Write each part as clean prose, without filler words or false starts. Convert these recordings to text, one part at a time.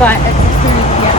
but at 6:30 p.m.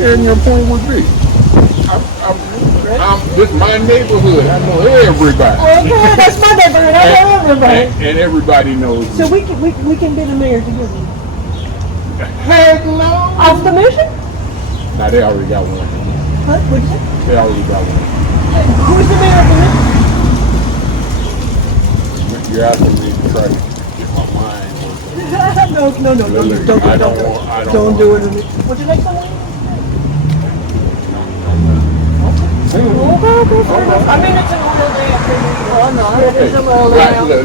And your point would be, this is my neighborhood. I know everybody. Okay, that's my neighborhood. I know everybody. And everybody knows me. So we can be the mayor together. Heck no. Off the mission? Nah, they already got one. What? What'd you say? They already got one. Who's the mayor of the mission? You're asking me to try to get my mind working. No, don't do it. What's your next one? Okay. I mean, it's an oil day. Oh, no, it is a oil day.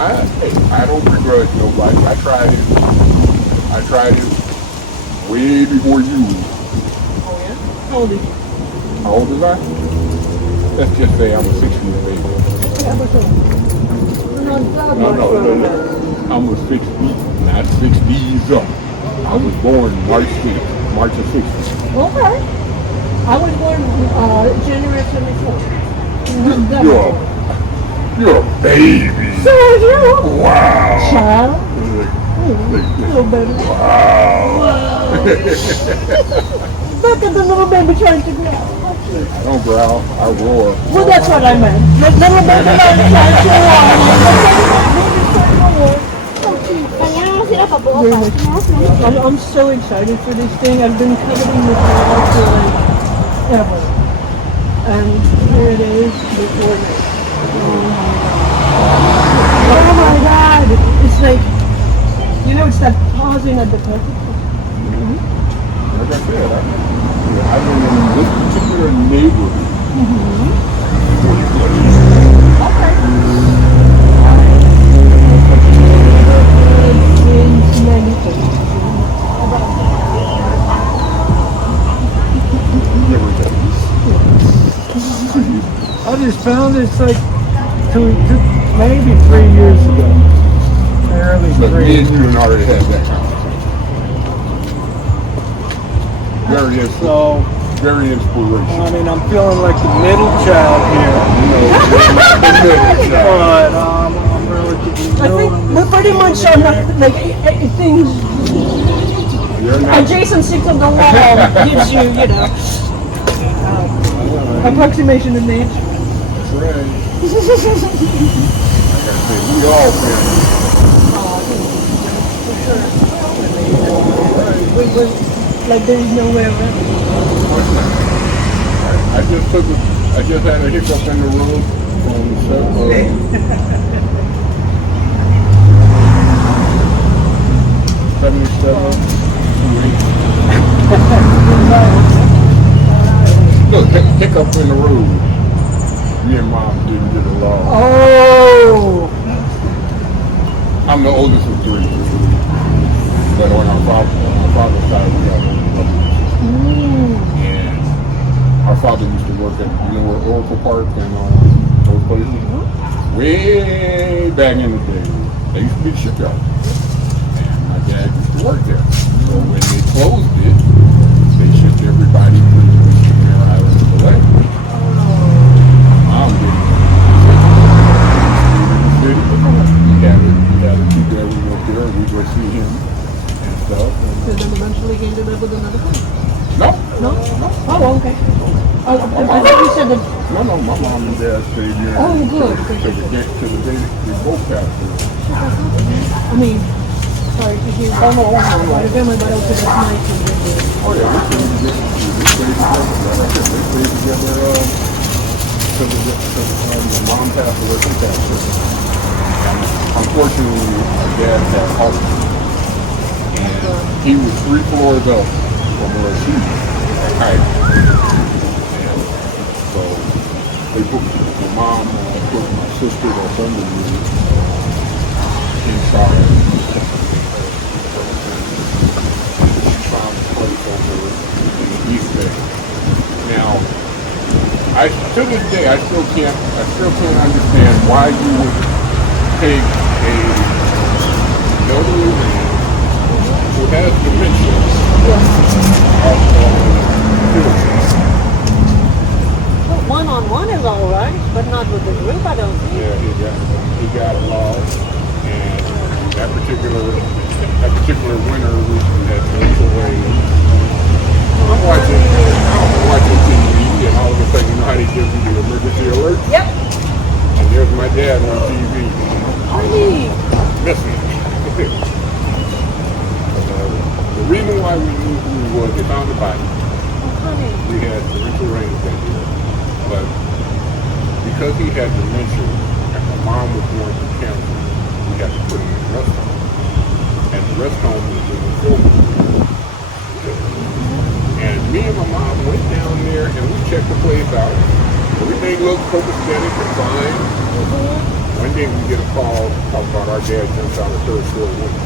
I don't begrudge nobody. I tried it. I tried it way before you. Oh yeah? How old are you? How old is I? Let's just say I'm a 60s baby. Yeah, but no. I'm a 60, not 60s up. I was born March of 60. Okay. I was born January 74. You're a baby. So are you. Wow. Child. Little baby. Wow. Look at the little baby trying to growl. I don't growl, I roar. Well, that's what I meant. The little baby trying to roar. I'm so excited for this thing. I've been coveting this now for like ever. And here it is before me. Oh my God. It's like, you know, it's that pausing at the perfect time. Like I said, I've been in this particular neighborhood. Okay. I just found it's like maybe 3 years ago. Barely But 3 me years. and you already had that conversation. Very inspirational. I mean, I'm feeling like the middle child here. The middle child. But I'm relatively new. I think we're pretty much on like things. You're not. Adjacent six of the wall gives you, you know, approximation in nature. That's right. I gotta say, we all family. Like there's nowhere around. I just had a hiccup in the road from 77 Look, hiccup in the road. Me and Mom didn't get along. Oh! I'm the oldest of 3. But on our father's side, we got older brothers. And our father used to work at, you know where Oracle Park and those places? Way back in the day, they used to be the shipyard. And my dad used to work there. So when they closed it, they shipped everybody pretty much to their island of the way. Mom didn't. We had a two bedroom up there, and we go see him and stuff. So then eventually he ended up with another one? No. No? Oh, okay. I thought you said that. No, my mom and dad stayed here. Oh, good. To the day we both passed through. I mean, sorry to hear that. No. My family, but also that's nice. Oh yeah, we stayed together. Till my mom passed away from cancer. Unfortunately, my dad had Alzheimer's. And he was 3 floors up from where she was. And so they put my mom put my sister that's under me inside. She found a place over in the East Bay. Now, to this day, I still can't understand why you would take a elderly man who has dementia off Well, one-on-one is all right, but not with the group, I don't think. Yeah, he got a loss, and that particular winter we had to go away. I'm watching TV, and all of a sudden, you know how they give you the emergency alert? Yep. And there's my dad on TV. Honey. Missing. The reason why we knew who he was, they found the body. Oh, honey. We had torrential rain that year. But because he had dementia, and my mom was going through cancer, we had to put him in the rest home. And the rest home was in the building. And me and my mom went down there and we checked the place out. Everything looked copacetic and fine. One day we get a call talking about our dad jumps out of third story window.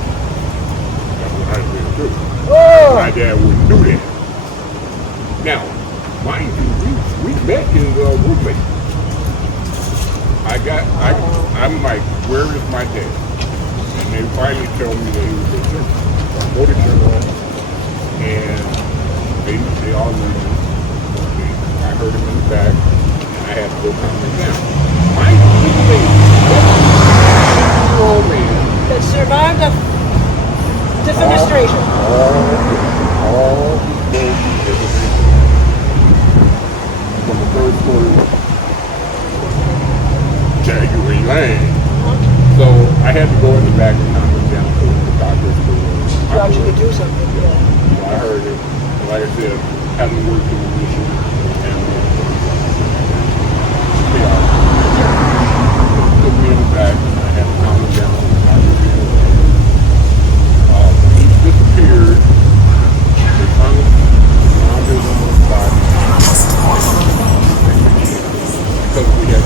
That's what I did too. Oh. My dad wouldn't do that. Now, mind you, we met his roommate. I'm like, where is my dad? And they finally tell me that he was a general. So I go to general, and they all knew me. I heard him in the back, and I had to go calm him down. Mind you, he's a 50-year-old man That survived a defenestration. all from the third story Jaguar Lane. So I had to go in the back and calm him down to the doctor's to Actually do something, yeah. So I heard it. And like I said, having worked in the mission and took me in the back and I had to calm him down to the doctor's he disappeared. They found his on the spot. Because we had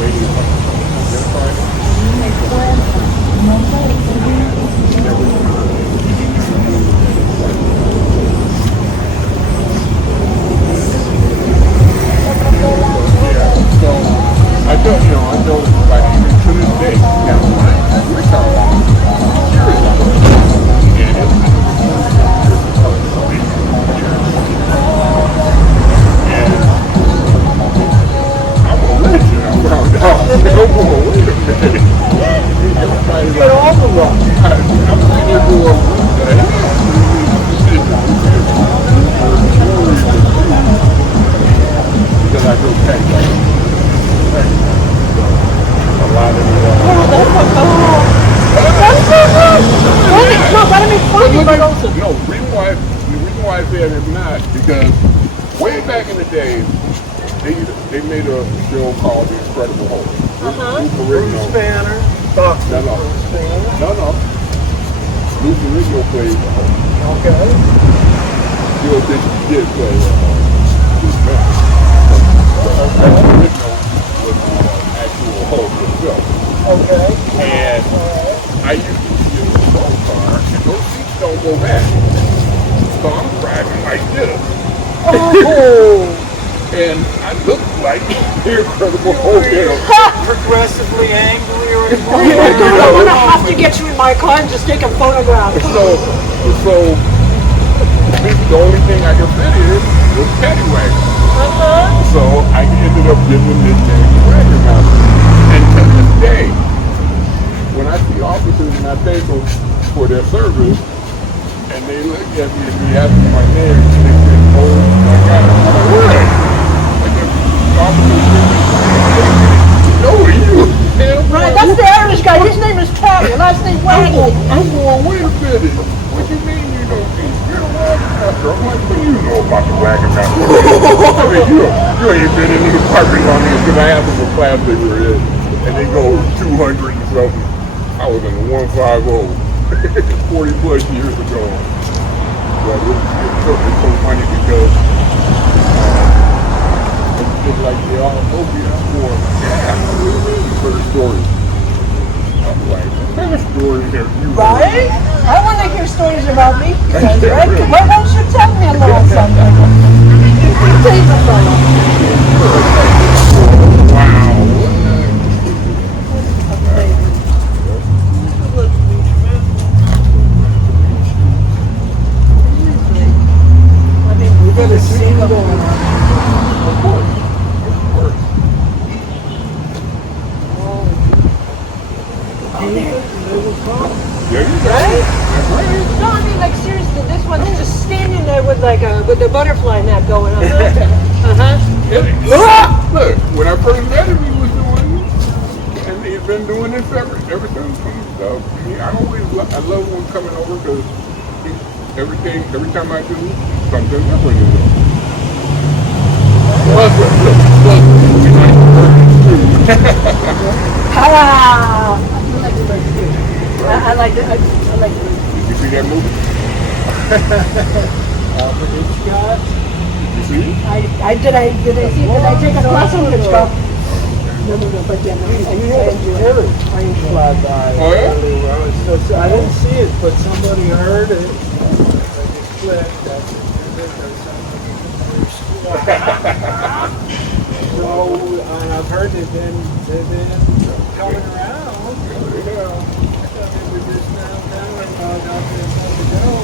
waiting for identified him. So I don't like even to this day. Now, we're talking years ago, and it was and I'm a legend. I found out. Oh, wait a minute. Everybody Get all the luck. I'm thinking, well, what the hell? Because I go back like a lot of No, the reason why I said it's not because way back in the day, they made a show called The Incredible Hulk. Bruce Banner. No. Lou Ferrigno played the Hulk. Okay. You know, they did play Bruce Banner. Lou Ferrigno was the actual Hulk himself. Okay. And I used to be in the small car, and those seats don't go back. So I'm driving like this. Oh! And I look like the Incredible Hulk. Progressively angry or I'm gonna have to get you in my car and just take a photograph. So the only thing I could fit in was Paddy Wagon. So I ended up getting the nickname Wagon Master. And to this day, when I see officers and I thank them for their service, and they look at me and they ask me my name, and they say, oh my God, I'm like, where? Like the officers know you. Right, that's the Irish guy. His name is Paddy. Last name Wagon. I'm going, wait a minute. What do you mean you know me? You're the wagon master. I'm like, what do you know about the wagon master? I mean, you ain't been in the department on this because I asked them what class they were in. And they go 200 and something. I was in the 150 40 plus years ago. But it's so funny because it's like they all know me. I'm going, yeah, for the story. I'm like, what kind of story have you heard? Right? I want to hear stories about me. Right? Why don't you tell me a little something? Tell you something. Wow. I mean, we've got a scene going on. Of course. Yeah, you Right? That's right. No, I mean, like, seriously, this one's just standing there with, like, with the butterfly net going on. Look, when I first met him, he was doing, and he's been doing this ever since. So, I love him coming over because every time I do something different, you know. Plus, we like too. I like it. I like it. Did you see that movie? Hitchcock. Did you see it? Did I take a class on Hitchcock? but then We had a plane fly by Oh, yeah? really well. It's just, I didn't see it, but somebody heard it. Like it flipped. That's it. So, and I've heard they've been coming around. Yeah. I thought they were just now down and out there to go.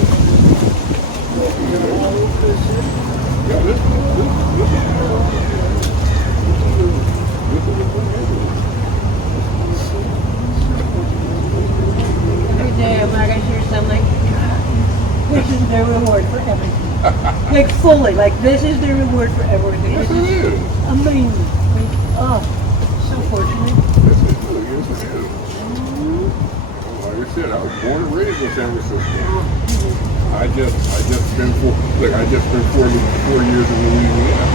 They're all over the city. Yeah, this is every day I'm not gonna hear something like, this is their reward for everything. Like fully, like this is their reward for everything. Yes, This it is is. amazing. Like, oh, so fortunate. Yes, it is. Yes, it is. Like I said, I was born and raised in San Francisco. I just spent 4 years in Louisiana.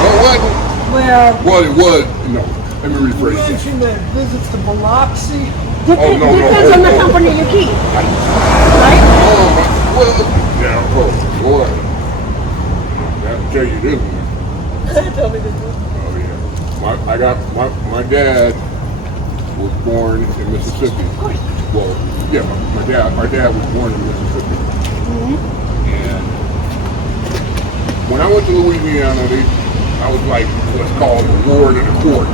Oh, what? Well, It was. No, let me You rephrase it. mentioned that visits to Biloxi. depends no, on the company you keep, right? Well, yeah, oh, boy. I have to tell you this one. Tell me this. Oh, yeah. My dad was born in Mississippi. Well, yeah, our dad was born in Mississippi. And when I went to Louisiana, I was like what's called the ward of the court.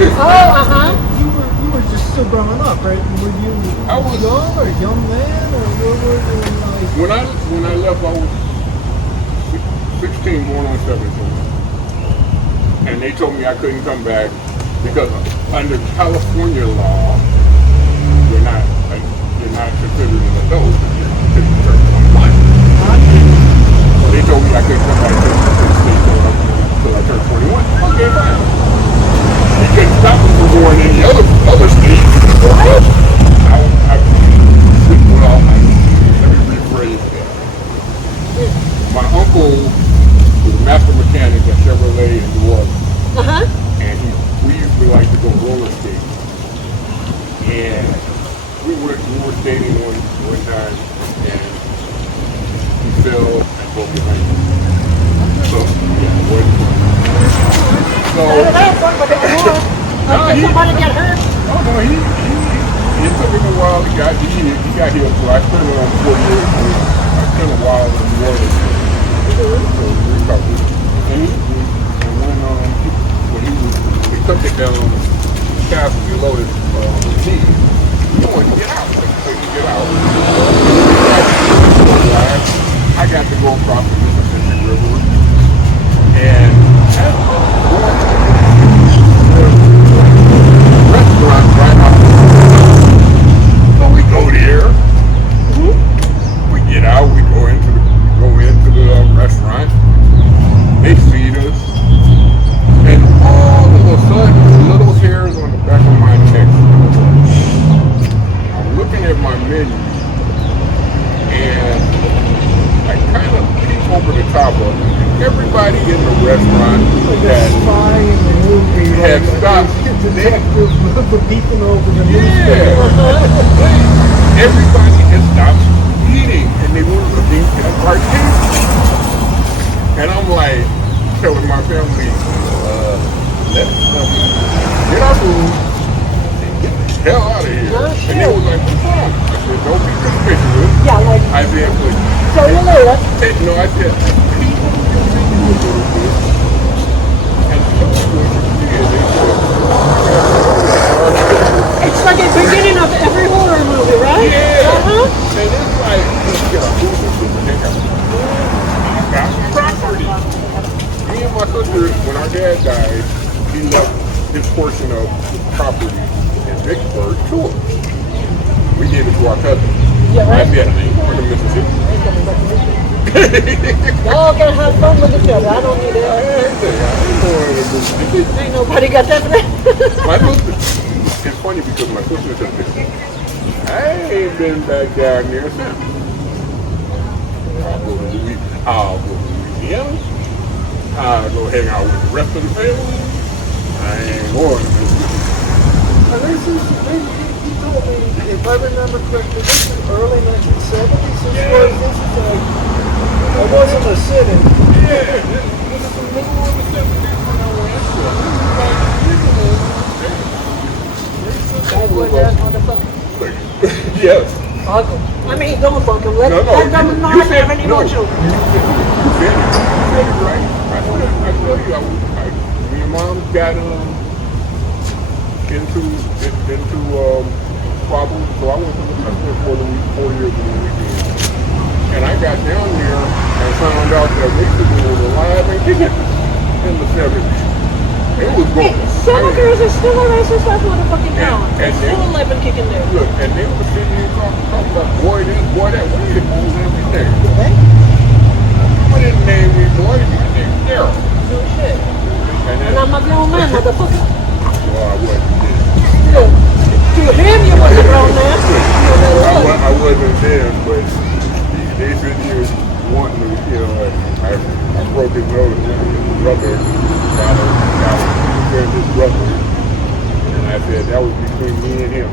You were just still growing up, right? Were you I was young or a young man, or what were you like? When I left, I was 16, going on 17. And they told me I couldn't come back because under California law, you're not considered an adult if you're turn 21. So they told me I couldn't come back to the state until I turned 21. Okay, fine. They couldn't stop me from going any other state. Well, let me rephrase that. My uncle was a master mechanic at Chevrolet in New Orleans. And we used to like to go roller skating. And we were skating one time, and he fell and broke his ankle. So, yeah, it wasn't fun. So, Somebody get hurt. oh no, it took him a while to get healed, so I spent it on 4 years. I spent a while in New Orleans to recover. And when they took it down, the calf below his knee, he wanted to get out. Like, so he get out. I got to go across the Mississippi River, and restaurant right off. So we go there. We get out. We go into the restaurant. They feed us, and all of a sudden, little hairs on the back of my neck. I'm looking at my menu, and I kind of peek over the top of it. Everybody in the restaurant had stopped. Detective peeping over the Yeah. Everybody had stopped eating, and they were looking at our table. And I'm like, telling my family, let's get our food and get the hell out of here. And they was like, what's wrong? I said, don't be suspicious. Yeah, like, I said, but tell you later. no, I said, people can make you a little bit. And show me what you did. They said, It's like a beginning of every horror movie, right? yeah. And it's like, let's get our food and get the heck out. I got some property. Me and my sister, when our dad died, he left his portion of property in Vicksburg to us. We gave it to our cousin. Yeah, right. I said, I ain't going to Mississippi. Y'all can have fun with each other. I don't need it. Ain't nobody got that for that. My sister, it's funny because my sister said, I ain't been back down there since. I'll go to Louisiana. I'll go hang out with the rest of the family. I ain't going to Mississippi. He told me, if I remember correctly, this is early 1970s. It wasn't a city. Yeah, this is the middle of the 70s when I went. Yes. Fuck him. I mean, don't fuck him. Let them you not said, have any no, more children. you said it right. I tell you, me and Mom got into problems, so I went for the 4 years in the weekend. And I got down there and found out that Mexico was alive and kicking in the 70s. It was going. Senators are still a racist as motherfucking town. And They're still alive and kicking there. Look, and they were sitting here talking about boy this, boy that, way it moves everything. Okay? I didn't name me boy, my name's Daryl. No shit. And I'm a grown man, motherfucker. Well, I wasn't then. Look, to him you was a grown man. I wasn't then, but they said he was wanting to, you know, like, I broke his nose and his brother got his brother. And I said that was between me and him.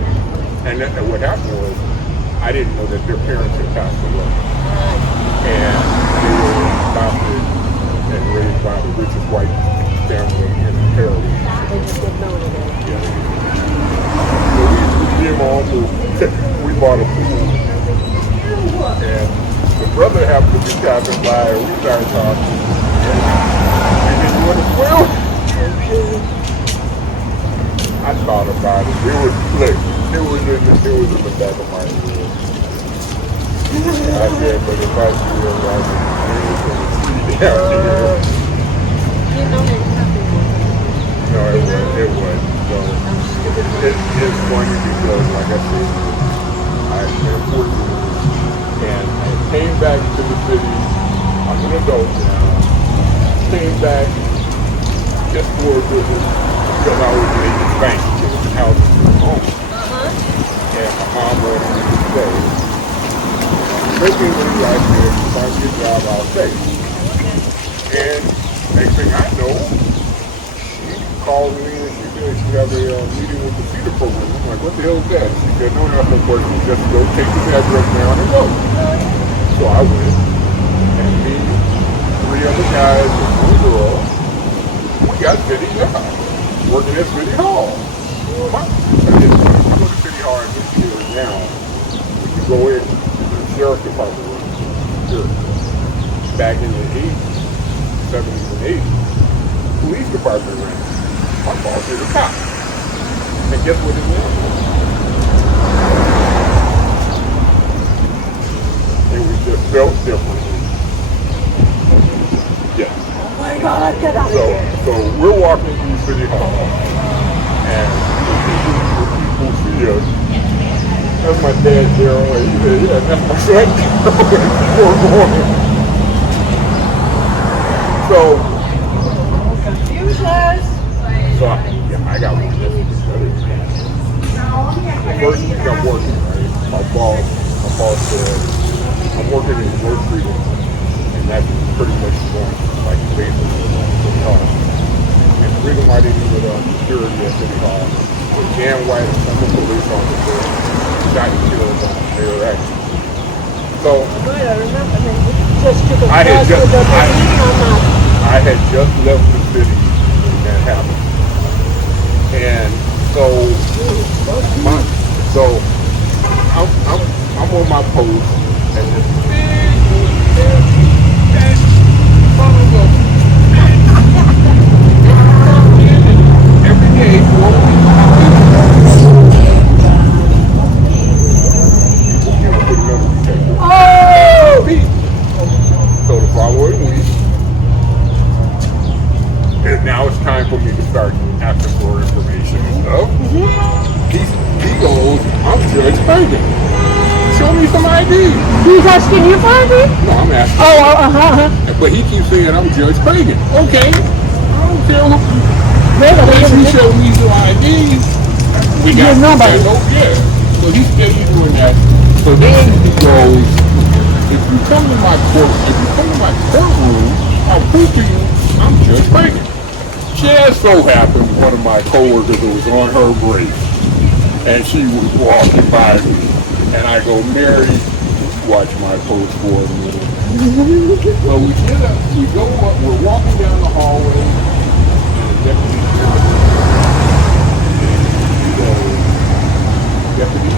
And what happened was, I didn't know that their parents had passed away. And they were adopted and raised by the richest white family in the Caribbean. They just didn't know that. Yeah. So me and my uncle, we bought a pool. And the brother happened to be passing by and we started talking. And then you want to swim? I thought about it. It was slick. It was in the back of my head. I said, but if I see him, I would see down here. You know they happy. No, it wasn't. So it's funny because, like I said, I spent 4 years and I came back to the city. I'm an adult now. Came back just for a visit because I was in the bank, getting the house from home. And my mom wanted me to stay. Making when I said, if I get a job, I'll stay. And next thing I know, she called me and she said she had a meeting with the feeder program. I'm like, what the hell is that? She said, no, that's no question. Just go take this address down and go. So I went, and me, 3 other guys, and 1 girl, we got city jobs, working at City Hall. I didn't go to City Hall and this year now. We could go in to the sheriff's department. Sure. Back in the 80s, 70s and 80s, police department ran. My boss is a cop. And guess what it was? And we just felt differently. Yeah. Oh my God, get out of here. So we're walking through City Hall, and the people see us. That's my dad, Daryl, and he said, yeah, that's my son, Daryl. So I got one. First week I'm working, right? My boss said, I'm working in work freedom, and that's pretty much going like basically City Hall. And the reason why they needed security at City Hall was Jan White and some police officer shot and killed on their action. So I remember. Just took a I had class with the I had just left the city when that happened. And so I'm on my post and this big son of a every day so the following week, and now it's time for me to start asking for information and stuff. He goes, I'm Judge Fagan. Show me some ID. He's asking you for ID? No, I'm asking. But he keeps saying I'm Judge Fagan. Okay. I don't care. Once you show me some ID, we got nobody. Yeah. So he's steady doing that. So then he goes, if you come to my courtroom, I'll prove to you I'm Judge Fagan. Just so happened one of my coworkers was on her break, and she was walking by me, and I go, Mary, watch my post for a minute. So we go up, we're walking down the hallway, and the deputy goes, Deputy,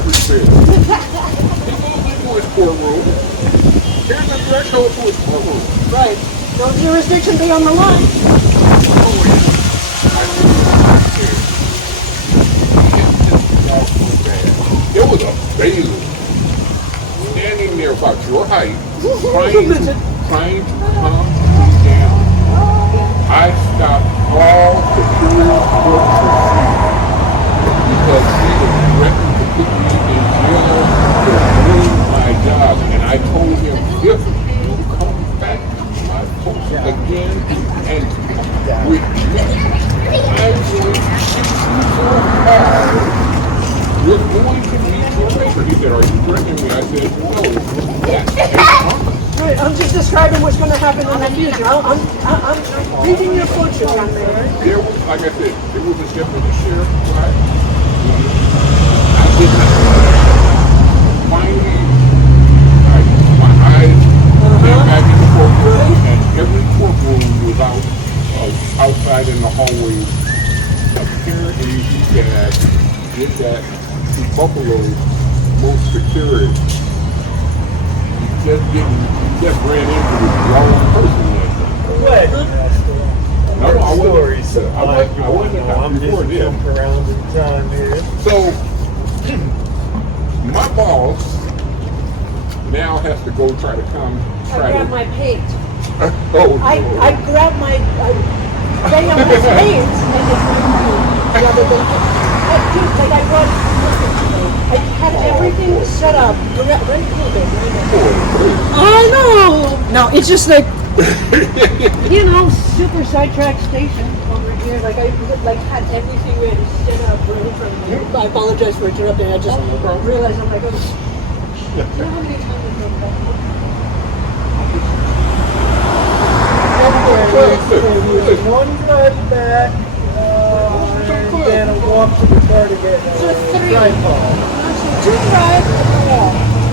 average bear. He goes into his courtroom. Here's the threshold to his courtroom. Right. No jurisdiction be on the line. It was a bailiff standing there about your height, trying to calm me down. I stopped all superior court proceedings because he was threatening to put me in jail for doing my job. And I told him, if you come back to my post again and with me, I'm going to shoot you so hard. You're going to meet your maker. He said, are you threatening me? I said, no, that's Right, I'm just describing what's going to happen in the future. I'm reading your fortune on there. There was, like I said, there was a deputy sheriff, right? I did not. Finally, my eyes came back in the courtroom, and every courtroom was outside in the hallway. Apparently, he had did that to Buffalo most security. He just ran into the wrong person that day. What? No, I wasn't. I wasn't. I'm just jumping around in time here. So, my boss now has to go try to come. I grabbed my paint. Oh, no. I grabbed my paint and it's rather than dude, like I had everything set up. I know. No, it's just like super sidetrack station over here. Like I had everything ready set up right in front of me. I apologize for interrupting. I just realized I'm like, oh, you know how many times I've done that? One drive back, and then a walk to the car to get a tripod. Two drive.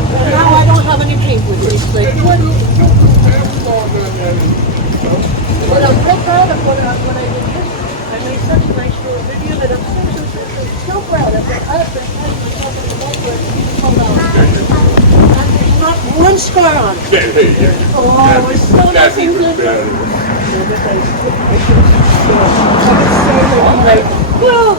And now I don't have any paint with me. Like, but I'm so proud of what I did yesterday. I made such a nice little video that I'm so proud of it. I've been having myself in the backward and there's not one scar on it. Oh, it's so nice and good. Well,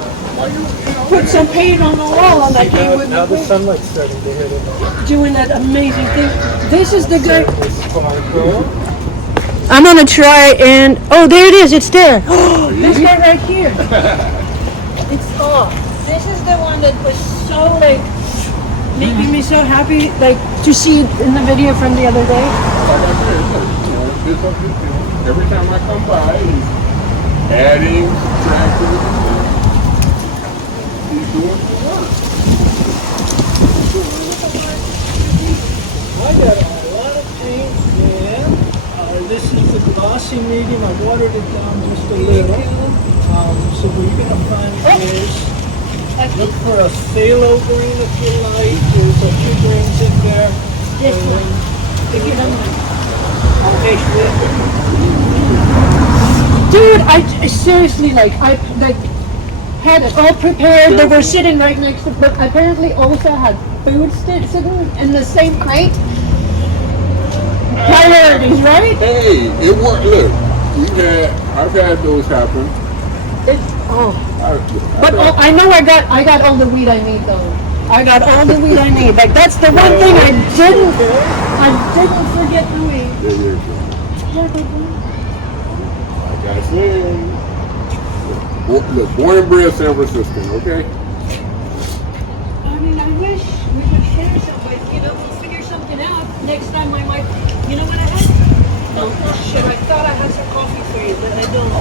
put some paint on the wall and that came with Now the sunlight's starting to hit it. doing that amazing thing. This is the guy. Sparkle. I'm gonna try and there it is. It's there. This guy right here. It's this is the one that was so like making me so happy, like to see it in the video from the other day. Every time I come by, he's adding, subtracting, he's doing the work. I got a lot of paint there. This is the glossy medium. I watered it down just a little. So we're going to find is look for a phthalo green if you like. There's a few greens in there. This one. If you don't mind. Okay, Dude, I seriously I had it all prepared. They were sitting right next to, but apparently also had food sitting in the same crate. Priorities, right? Hey, it worked. Look, I've had those happen. But I know I got all the weed I need though. I got all the weed I need. Like that's the one thing I didn't forget the weed. Like I said, look, born and bred San Francisco, okay? I mean, I wish we could share some, but we'll figure something out. Next time I might, you know what I had? Oh shit, I thought I had some coffee for you, but I don't.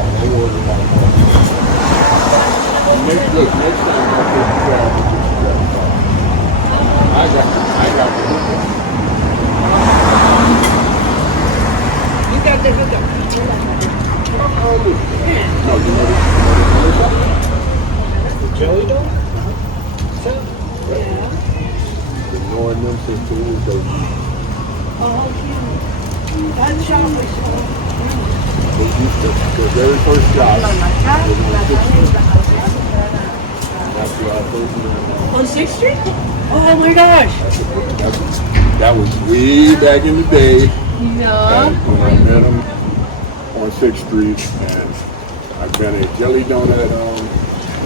Next time I'll take you out. I got the hookup. You got the hookup. No, you know the jelly dog? Yeah. been knowing them since 2 years ago. Oh, that chocolate shop. The very first job. That's where I first met him. On 6th Street? Oh my gosh. That was way back in the day. Yeah. When I met him on 6th Street, and I've been a jelly donut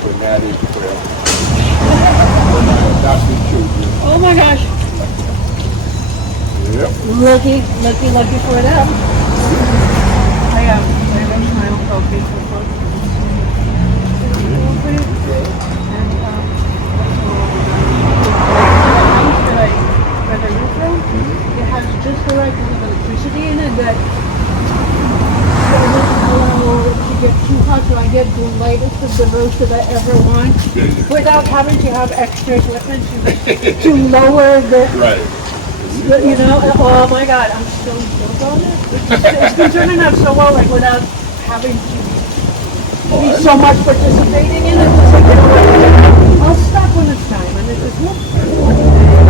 fanatic for my adopted children. Oh my gosh. Yep. Lucky for them. I make my own coffee. It has just the right kind of electricity in it that doesn't allow it to get too hot, so I get the lightest of the roast that I ever want without having to have extra equipment to lower the, Right. you know, oh my god, I'm so stoked on it. It's been turning out so well, like without having to be so much participating in it. It's like, you know what, I'll stop when it's time, and it's just,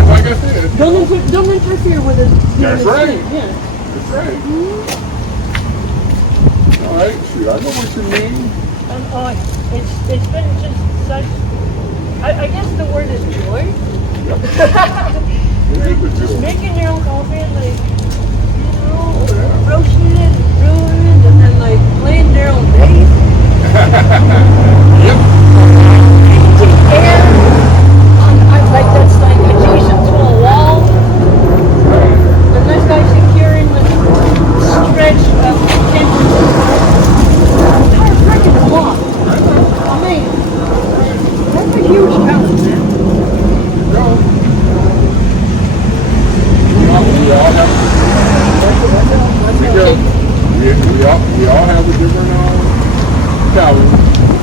Like I said. don't interfere with it. That's right. Yeah. That's right. All right, shoot, I know what you mean. It's been just such. I guess the word is joy. Yep. It is a Just joy. making your own coffee and like, you know, Oh, yeah. roasting it, brewing it, and then like playing their own bass. Yep. The air. Like that's like adjacent to a wall. And this guy's securing with stretch of 10 entire freaking block. I mean, that's a huge house, man. No. We all have. We all have a different challenge.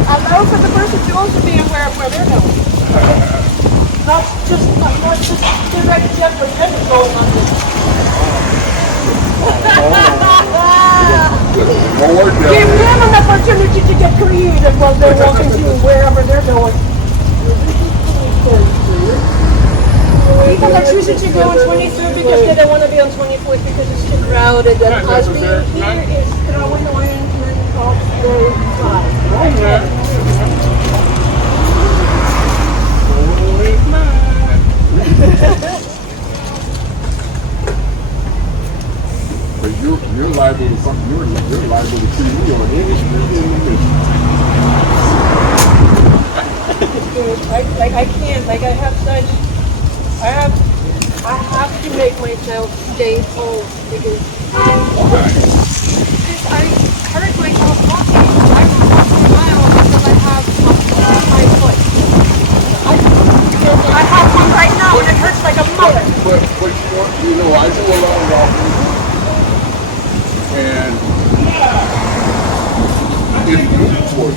Allow for the person to also be aware of where they're going. Not just direct jet projector going on this. Give them an opportunity to get creative while they're walking through wherever they're going. Keep electricity going 23rd because they don't want to be on 24th because it's too crowded. And us being here is throwing arrangements off the side. But you're liable to see me on any street in the mission. I can't, like I have to make myself stay home because I hurt myself walking. I walk a mile until I have my foot. I have one right now and it hurts like a mother. But you know, I do a lot of walking, and it's good for you.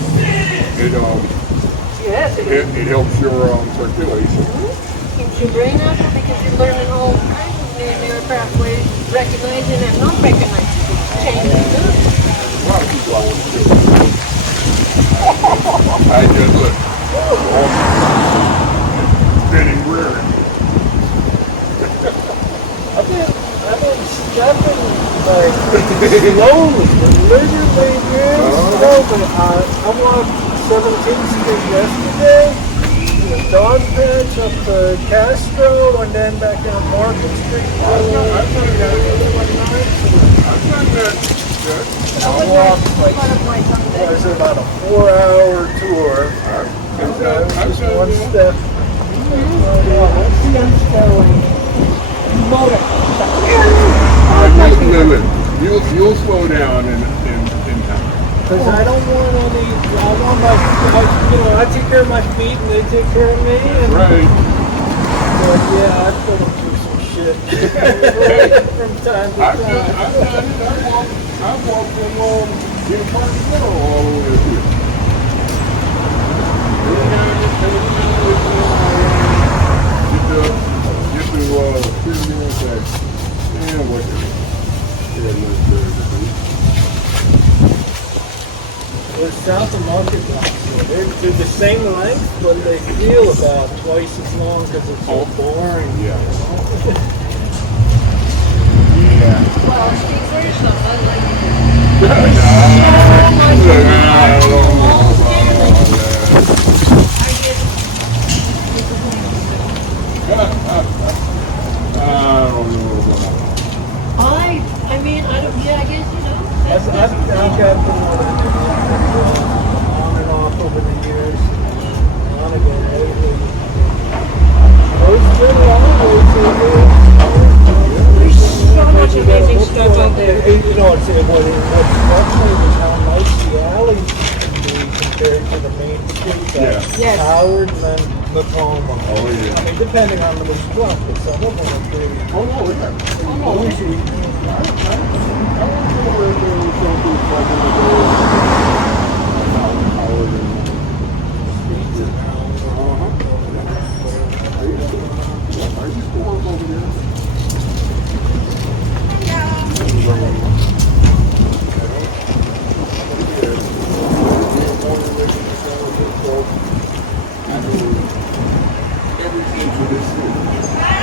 Yes, It helps your circulation. keeps your brain active because you're learning all kinds of neural pathways, recognizing and not recognizing changes. A lot of people I want to do. I just look. Spinning rearing. I've been stepping like slowly, deliberately, very slowly. I walked 17th Street yesterday, the dog patch up to Castro, and then back down Market Street. I've done that. I walked like, what is it, about a 4-hour tour. Just one step. You'll slow down in time. Because I don't want any, I want I take care of my feet and they take care of me. And, Right. but yeah, I put them through some shit from time to time. I've walked from Deer Park Middle all the way here. Get to Prison and say, man, what the We're south of Market Block. So they're the same length, but they feel about twice as long because it's so boring. Yeah. Well, Steve, where's the I don't know what I mean, I don't, yeah, I guess, you know. I've got them on and off over the years. On again, lately. Those good long There's so much amazing stuff out there. You know, what's structured is how nice the alleys can be compared to the main street. Yes. Howard and then Lacoma. Oh, yeah. I mean, depending on the block, but some of them are pretty. Oh, no, yeah.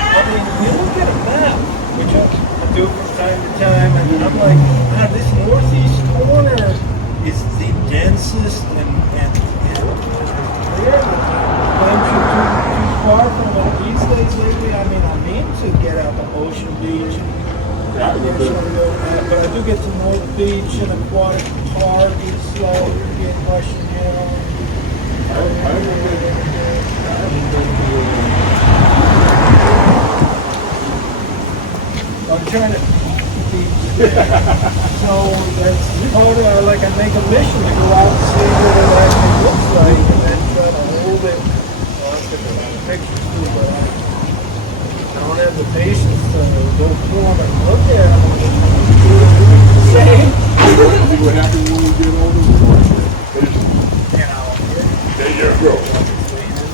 I mean, you look at a map, which I do from time to time, and I'm like, God, this northeast corner is the densest and clear. I'm too far from it these days lately. I mean, I mean to get out to Ocean Beach, but I do get to North Beach and Aquatic Park and Slow, get Russian Hill. I'm trying to be, so that's part of, like, I make a mission to go out and see what it actually looks like and then try to hold it. Well, I'm going to have pictures too, but I don't have the patience to go through them and look at them. Same. See what happens when we get older? You know, There you go.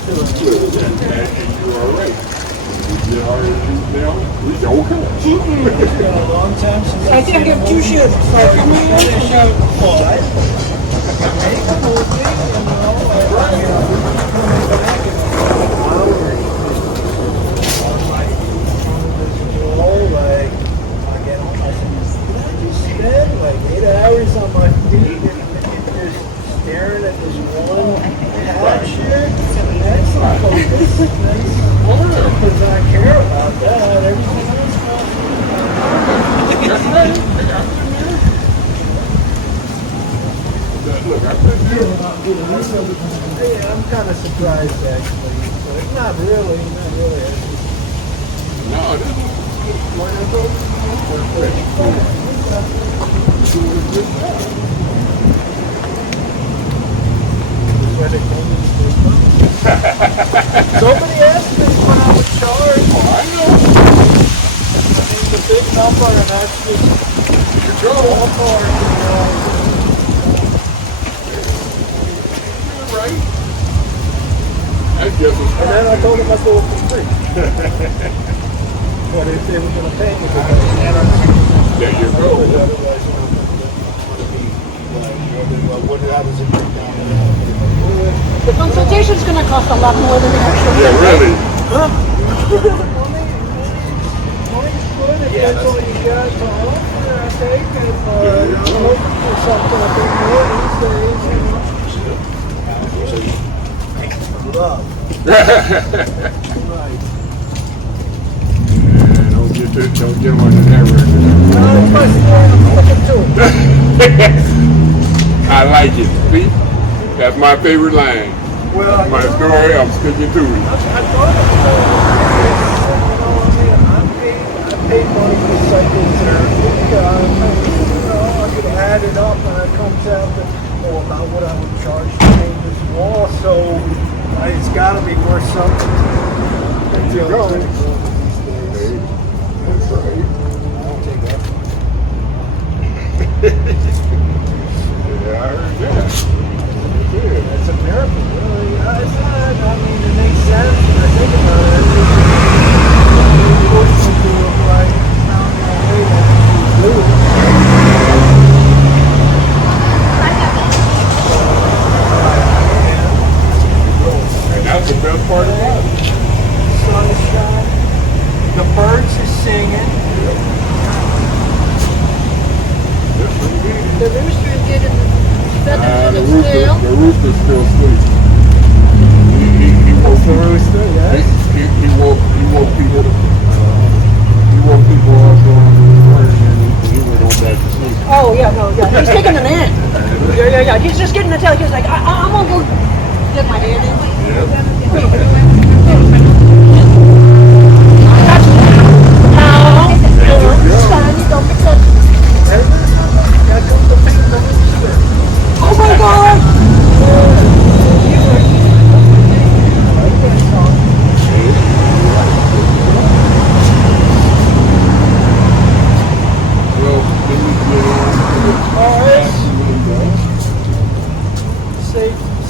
And you are right. We are now. We don't care. it's been a long time since I think I got two shifts. Like, how many years ago? I make a movie, you know, coming back and like, I get on my I just spend like 8 hours on my feet and just staring at this one patch here. That's not focus. Because I care about that. Everything else Hey, I'm kind of surprised actually. But not really. No, this Somebody asked me what I would charge. I know. I mean, it's a big number, and that's just ballpark, you know. You're right. That's just as And then I told them I'd do it for free. But if they were going to pay me, there you go. otherwise, you know, how does it break down? The consultation's going to cost a lot more than the actual. Yeah, really. Money's good if that's all you got to offer. I take it, but I'm looking for something a bit more these days, you know. Love. Right. Yeah, don't get on that record. That's my story. I'm looking to. I like it. See? That's my favorite line. Well, My you know, story, I'm sticking to it. I thought of it. I paid money for psychotherapy. I could add it up and it comes out to about what I would charge to paint this wall. So it's got to be worth something. There you go. That's right. I'll take that. Yeah, I heard that. It's a miracle, really. It's not, I mean, it makes sense when I think about it. It's fortunate to have, like, found a way to do it. And that's the best part about it. Sun is shining. The birds are singing. That's pretty good. The rooster is getting feathers The in its tail. rooster's still asleep. He woke The rooster, yes. He woke yeah. He's just getting the tail. He's like, I'm gonna go get my hand in. Oh my God!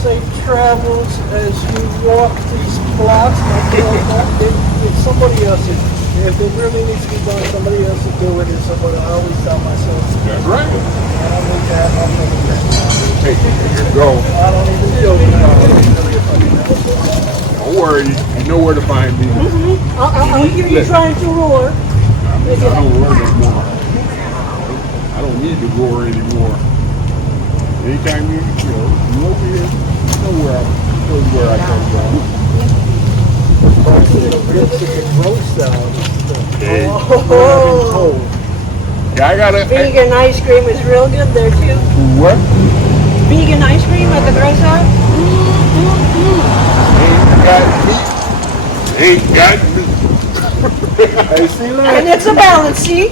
Safe travels as you walk these blocks. It's somebody else's. If it really needs to be done, somebody else will do it. It's somebody. I always tell myself. That's right. I don't need that. I'm not going to Hey, here you go. I don't even joke about it. Don't worry. You know where to find me. I'll hear you trying to roar. I don't roar no more. I don't need to roar anymore. Anytime you over here, you know where I come from. Okay. Oh. Yeah, I gotta. Vegan ice cream is real good there too. What? Vegan ice cream at the grocery store. Ain't got me. Hey, see you later. And it's a balance, see?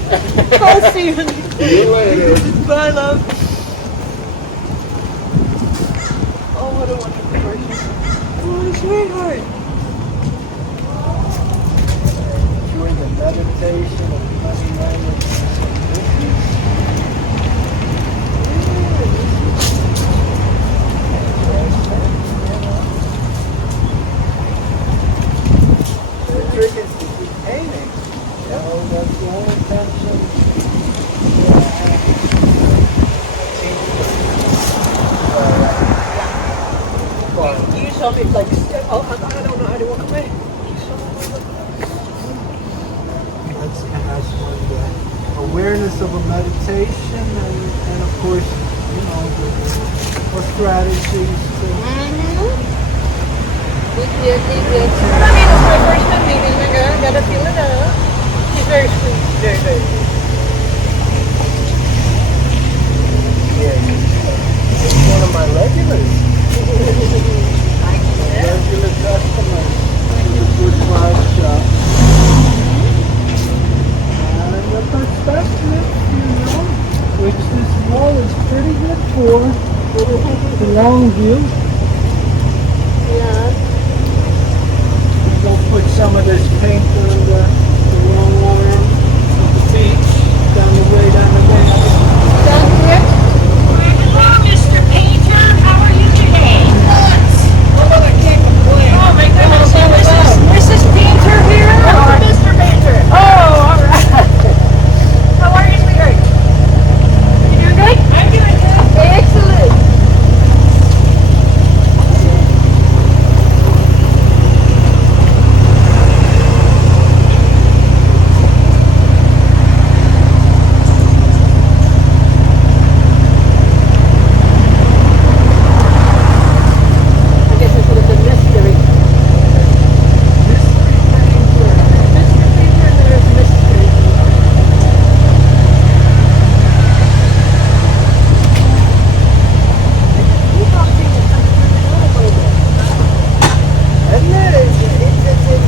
I'll see you. See you later. Bye, love. Oh, what a wonderful person. Oh, sweetheart. During the meditation of money the trick is to keep aiming. That's the only tension. You saw me like, oh, I don't know how to walk away. That's one the awareness of a meditation and of course, the strategies to Good. I mean, it's my first time meeting the girl. Gotta feel it out. She's very sweet. Very, very sweet. it's one of my regulars. Regular customers in the good vibe shop. And the perspective, which this wall is pretty good for the long view. Yeah. Don't put some of this paint on the long arm of the beach, down the way. Down here. Hello, Mr. Painter. How are you today? Oh my goodness. Is Mrs. Painter here? Oh, Mr. Painter. Oh, all right. How are you, sweetheart? You doing good? I'm doing good. Excellent. I guess this would have been mystery. Mystery painter, there is mystery. Keep on seeing it come through the door a little bit.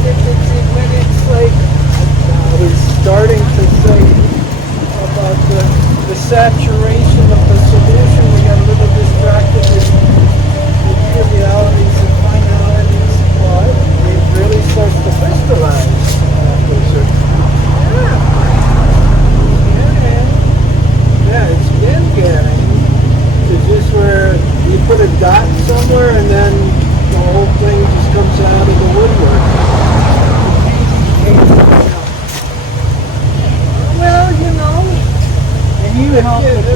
Isn't it when it's like, I was starting to think about the saturation of the solution. We got a little distracted with trivialities and finalities, but it really starts to crystallize after a certain time. Yeah, it's been getting to just where you put a dot somewhere and then the whole thing just comes out of the woodwork. Well, And you help with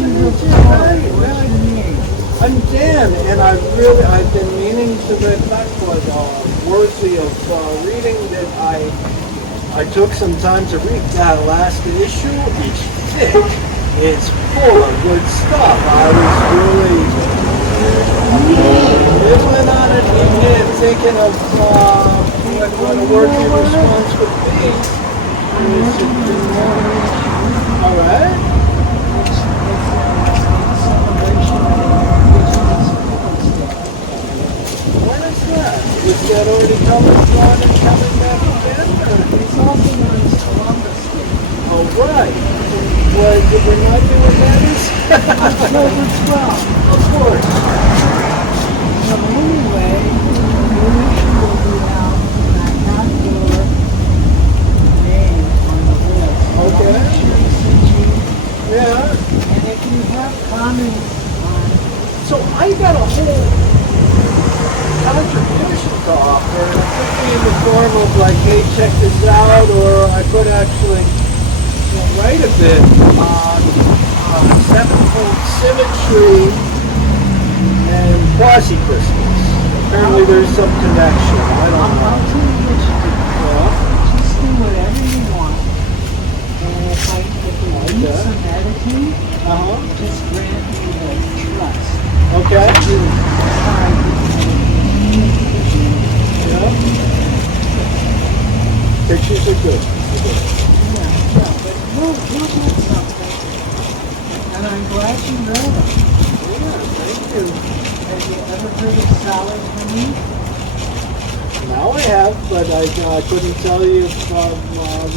I'm Dan, and I've been meaning to read back, but worthy of reading that I took some time to read. That last issue is thick. It's full of good stuff. I was really nibbling on it and thinking of what a working response would be. All right. When is that? Is that already coming back again? It's also known as Columbus Day. Oh, right. Well, did we not do what that is? October 12th. Of course. So anyway, the issue will be out, and I have your name on the list. Okay. I'll make sure to send you. Yeah. And if you have comments on, So I got a whole contribution to offer, and it could be in the form of like, hey, check this out, or I could actually write a bit on sevenfold symmetry and quasi-crystals. Apparently there's some connection. I don't know. I'll tell you what you do. Yeah. Just do whatever you want. And if you need Okay. some editing, Uh-huh. just grant me the trust. Okay. To decide Yeah. Pictures are good. Yeah, but we'll get something. And I'm glad you wrote it. Yeah, thank you. Have you ever heard of Solid Honey? Now I have, but I couldn't tell you if Did you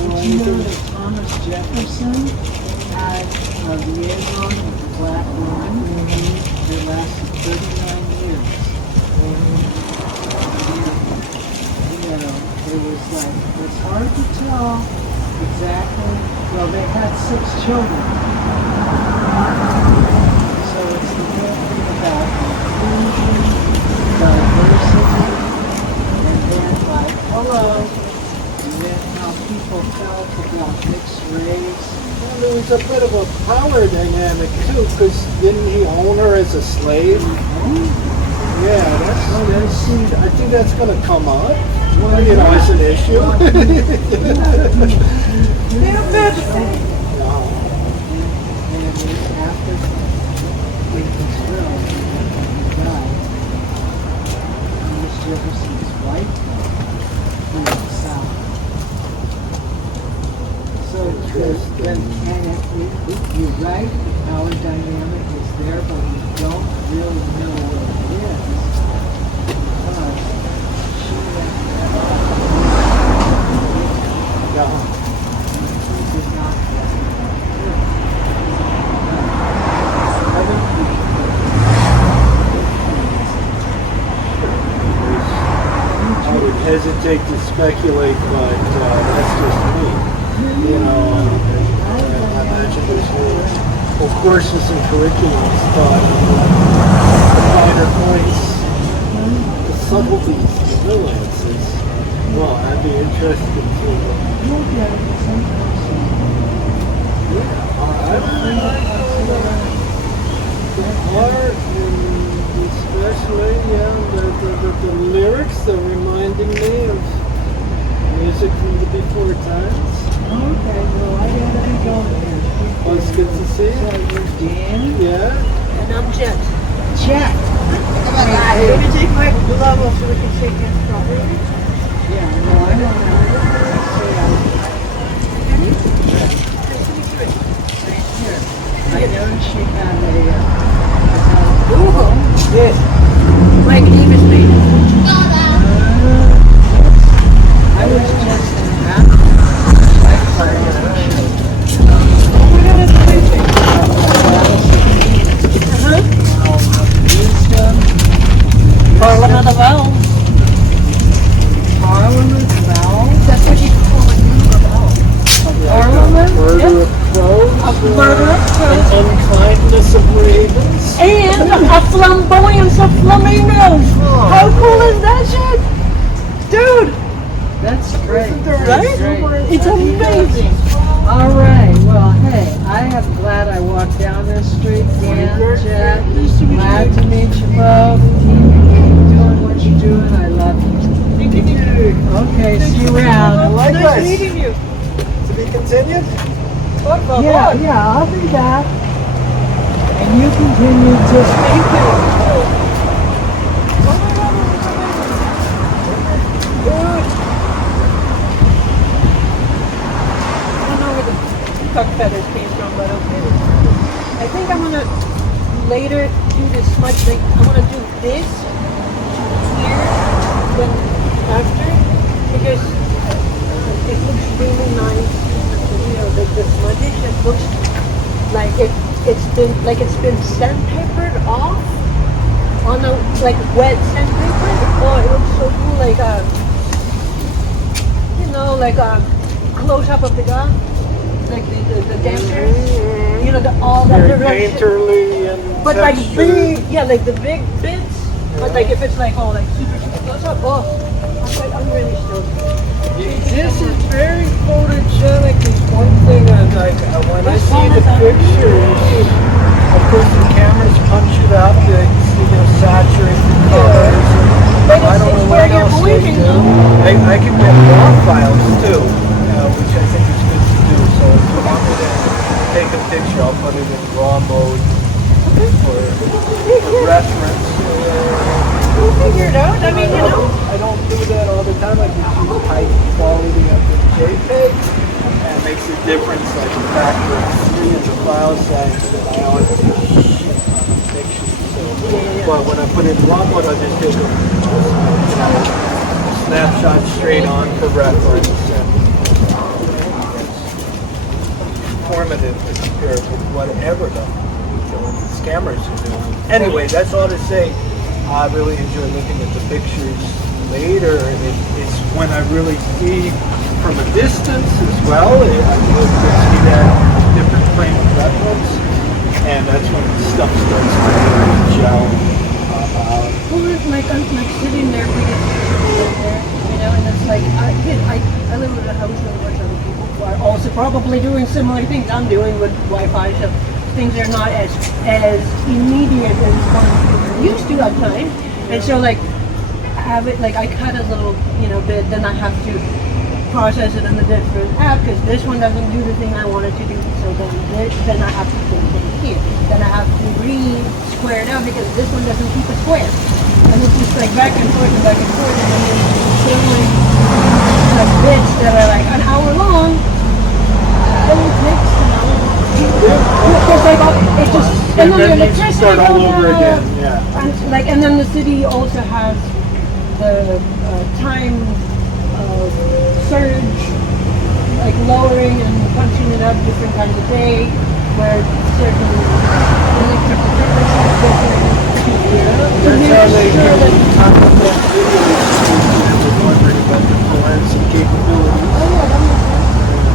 know anything. that Thomas Jefferson had a liaison with a black woman that lasted 39 years? You know, it was like, it's hard to tell exactly. Well, they had 6 children. So it's the whole thing about inclusion, diversity, and then like, hello, and then how people felt about mixed race. Well, there was a bit of a power dynamic too, because didn't he own her as a slave? Yeah, I think that's going to come up. Well, you know, it's an issue. You're right, the power dynamic is there, but we don't really know what it is. Because she did not I would hesitate to speculate, but that's just me. You know, I imagine there's whole courses and curriculums taught the finer points, the subtleties, the nuances. Well, I'd be interested to. You'll get it sometime soon. I really like art, and especially, the lyrics that reminded me of music from the before times. Okay, well, I gotta be going here. Well, it's good to see So you. you're Dan? Yeah. And I'm Jet. Jet. Let me take my glove off so we can shake hands properly. Yeah, no, I don't know. Right here. I noticed you had a, Ooh. yes. Mike Davis made it. I was just happy. Oh my god, that's amazing. Parliament of Owls. Parliament Vowels? That's what you call it. Parliament? Murder of crows. Murder of crows. And unkindness of ravens. And a flamboyance of flamingos. How cool is that shit? Dude, That's great. right? It's amazing. All right. Well, hey, I am glad I walked down this street. Dan, Jack, glad to meet you both. Keep doing what you're doing. I love you. Okay, see you around. Likewise. Nice meeting you. To be continued? Yeah, I'll be back. And you continue to speak to I don't know where the peacock feathers came from, but okay. I think I'm gonna later do this much thing. I'm gonna do this here, then after, because it looks really nice. You know, the smudging, it looks like it's been sandpapered off on a like wet sandpaper. Oh, it looks so cool, like like a close up of the gun, like the dancers. You know, all that Very painterly and but like textured. big, yeah, like the big bits. But like if it's like all like super close up, I'm really stoked. This is very photogenic. Is one thing I like. When I see the pictures, of course the cameras punch it up. They saturate the colors. But I don't know where what you're else they pointing, do. though. I can get raw files too, which I think is good to do. So if you want me to take a picture, I'll put it in raw mode for reference. We'll figure it out. I mean, you know. I don't do that all the time. I just use high quality of the JPEG. And it makes a difference, like the factor of 3 in the file size that I always shoot pictures. So, but when I put it in raw mode, I just take a snapshot straight on for reference. And it's informative to compare with whatever these cameras are doing. Anyway, that's all to say. I really enjoy looking at the pictures later. It's when I really see from a distance as well. I really see that different frame of reference, and that's when stuff starts to really gel. Well, it's like I'm like sitting there reading there, you know, and it's like I live in a house with a bunch of other people who are also probably doing similar things I'm doing with Wi-Fi, so things are not as immediate as one used to at times. And so like have it like I cut a little bit, then I have to process it in a different app because this one doesn't do the thing I wanted to do. So then I have to put it here. Then I have to re-square it out because this one doesn't keep it square. And it's just like back and forth and back and forth. And then like bits that are like an hour long. Then it takes an hour. Because like it just and then the electricity start all goes over out. again. Yeah. And then the city also has the time surge, like lowering and punching it up different times of day, where certain electric That's how they talk about that video. We're wondering about the forensic capabilities. Oh yeah, that makes sense.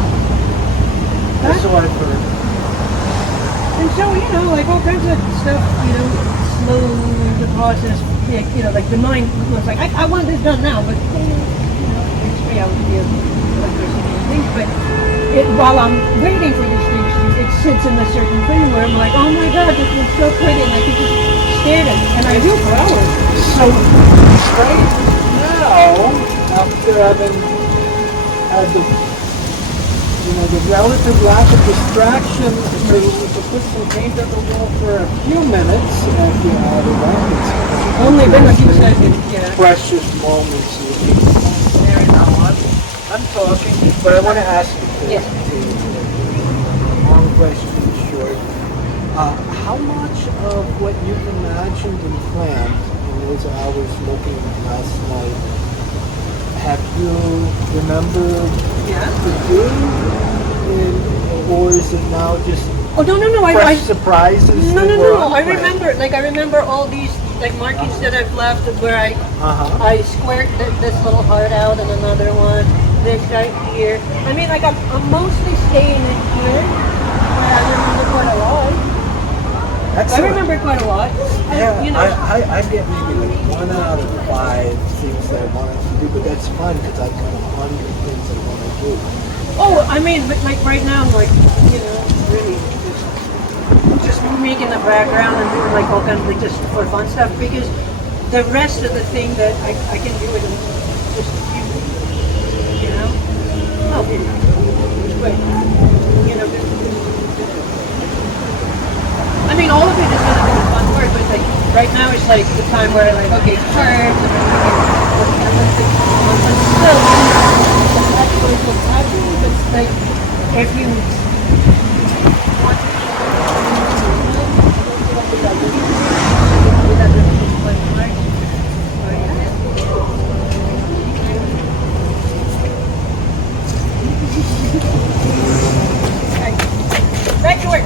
That's what I've heard. And so, like all kinds of stuff, slow the process, like the mind was like, I want this done now, but, it's reality of electricity and things, but while I'm waiting for these things, it sits in a certain thing where I'm like, oh my god, this is so pretty, and I can just stare at it, and I do for hours. So, right now, after having had the relative lack of distraction to put some paint on the wall for a few minutes at the it's Only been a few seconds, yeah. precious moments. There now I'm talking, but I want to ask you Yes. long question short. How much of what you've imagined and planned in those hours looking last night have you remembered to do? Or is it now just Oh, no, fresh surprises? No, that were I unplanned? remember all these like markings that I've left where I squared this little heart out and another one, this right here. I mean, like I'm mostly staying in here, but I remember quite a lot. I remember quite a lot. I get maybe like 1 out of 5 things that I wanted to do, but that's fun because I've got 100 things I want to do. Oh, I mean, like right now, like, you know, really just making the background and doing like all kinds of like just for fun stuff, because the rest of the thing that I can do it in just a few weeks, you know? Oh, it's great. You know, I mean, all of it is going to be fun work, but like right now it's like the time where like, okay, it's hard, and then but still, actually what's happening, but like if you want to back to work.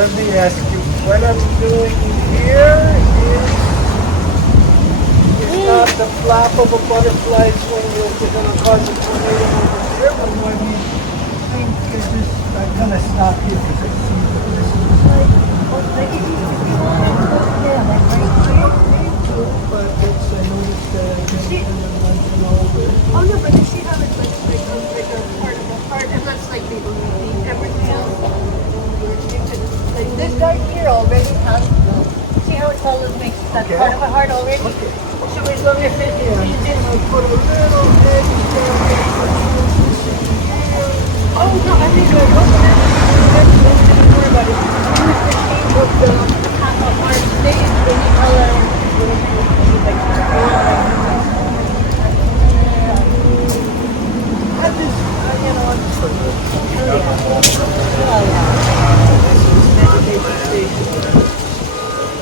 Let me ask you, what I'm doing here is not the flap of a butterfly when you're going to cause a tornado over there, but what I think is just, I'm going to stop here because I see that this is like, but it's, I noticed that I can luncheon over. Oh no, but you see how it's like a part of a heart, and that's like people who need everything else. Like this guy here already has, see how it's all makes that part of a heart already? Okay. So as long as it is, Put a little edge down here. oh no, I think like, oh, don't worry about it. Use the shape of the half a heart stage, any color, I just, you know, I'm just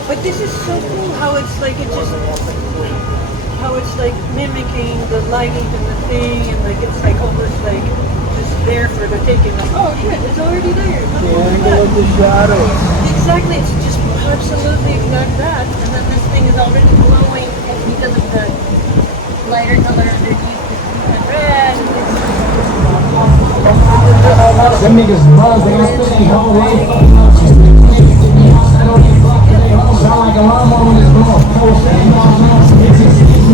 but this is so cool how it's like it just how it's like mimicking the light and the thing, and like it's like almost like just there for the taking. Like, oh shit, it's already there. the angle of the shadows. Exactly, it's just absolutely like that, and then this thing is already glowing because of the lighter color underneath the red. Them niggas buzz, they gon' spit they whole way. Sound like a lawnmower when it's blowing. Cold shit, you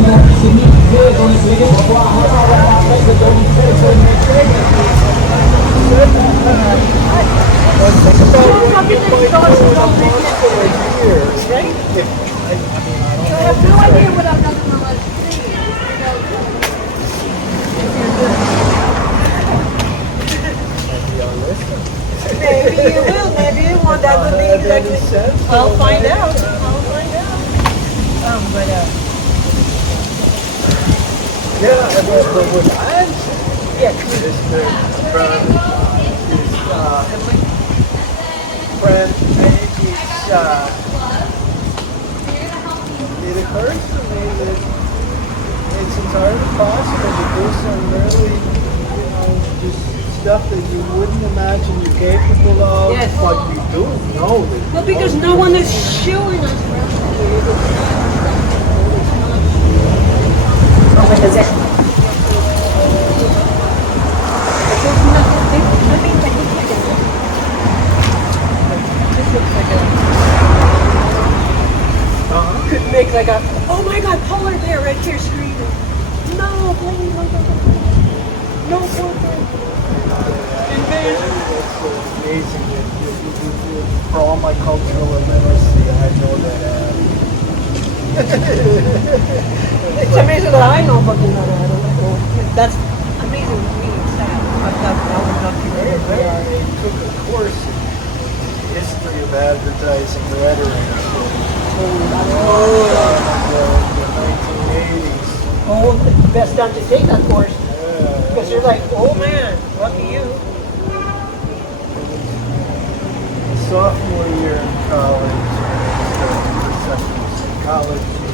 know, see me dead on this nigga. Before I heard all that, I make it go be paid to make it. But think about what you might do in a monster like here. Right? If, I mean, I So I have don't no know. idea what I'm not gonna let see. Maybe you will, maybe you won't. That would be exactly. I'll find out. But Yeah, but what I'm yes. is that friend it occurs to me that it's entirely possible to do some really, you know, just stuff that you wouldn't imagine you're capable of, Yes. but you do know that. Well, because no one is showing us could make like a, oh my god, polar bear right here screaming. No, please, no polar bear. Invasion. That's amazing that for all my cultural illiteracy, I know that. It's amazing that I know fucking that. I don't know. That's amazing to me. It's sad. But that would not be very rare. I took a course in history of advertising rhetoric. The 1980s Oh, best time to take that course. Because you're like, oh man, lucky you. Sophomore year in college, perceptual psychology,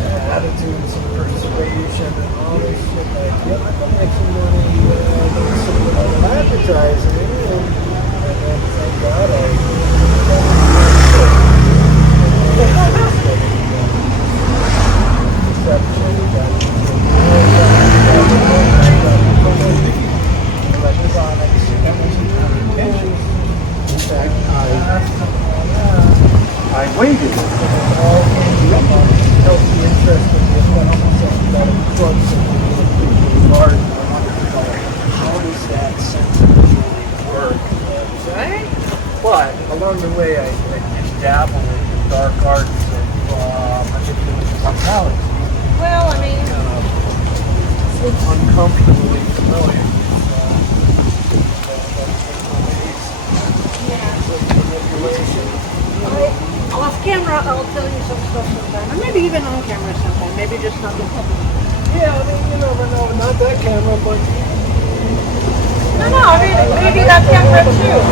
and attitudes and persuasion and all this shit. Like, yeah, I can make some money doing some advertising, and then thank God I I waited. All healthy interest in the economics of clubs and art. I wanted to know how does that sensibility work? Right? But along the way, I dabbled in dark arts and manipulative psychology. Well, I mean, Uncomfortably familiar with manipulation. off camera, I'll tell you some stuff sometime. Or maybe even on camera sometime. Maybe just not in public. Yeah, I mean, you never know. Not that camera, but No, I mean, maybe that camera too.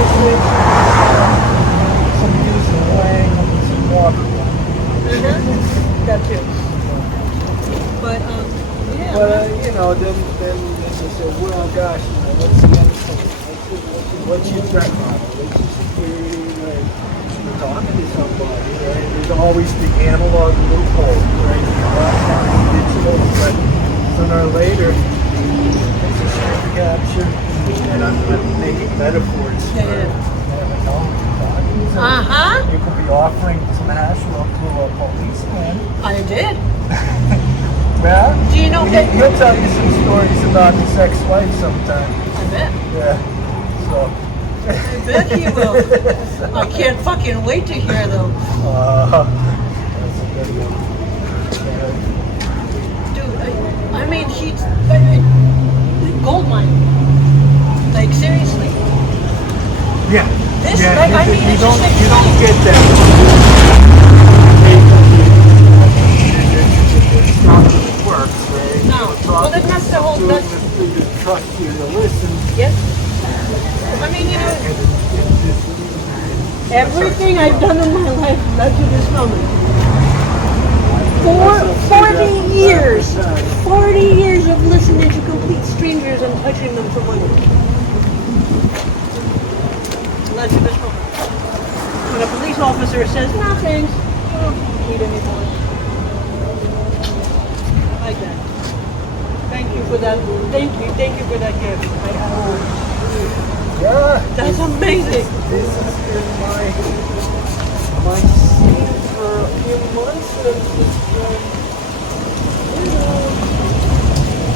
some music playing and some water. That too. But, yeah. But you know, then they said, well, gosh, you know, what's the other thing? What's your threat model? What's your security? Right? You're talking to somebody, right? There's always the analog loophole, right? Digital, but sooner or later, it's a screen capture, and I'm making metaphors for never knowing you're talking to somebody. You could be offering to smash up to a policeman. I did. Yeah? Do you know that? He'll tell you some stories about his ex-wife sometime. I bet. Yeah. So. I bet he will. I can't fucking wait to hear them. That's a good one. Dude, I mean, he's gold mine. Like, seriously. Yeah. This, Yeah, like, I mean, you it's don't, just like, you don't get that. It's not that it works, right? No. Well, then that's the whole, that's, To trust you to listen. yes. I mean, you know, everything I've done in my life led to this moment. 40 years. 40 years of listening to complete strangers and touching them for money. Led to this moment. When a police officer says, no thanks, I don't need anymore. I like that. Thank you for that. Thank you for that gift. Yeah. That's amazing. This has been my scene for a few months, and it's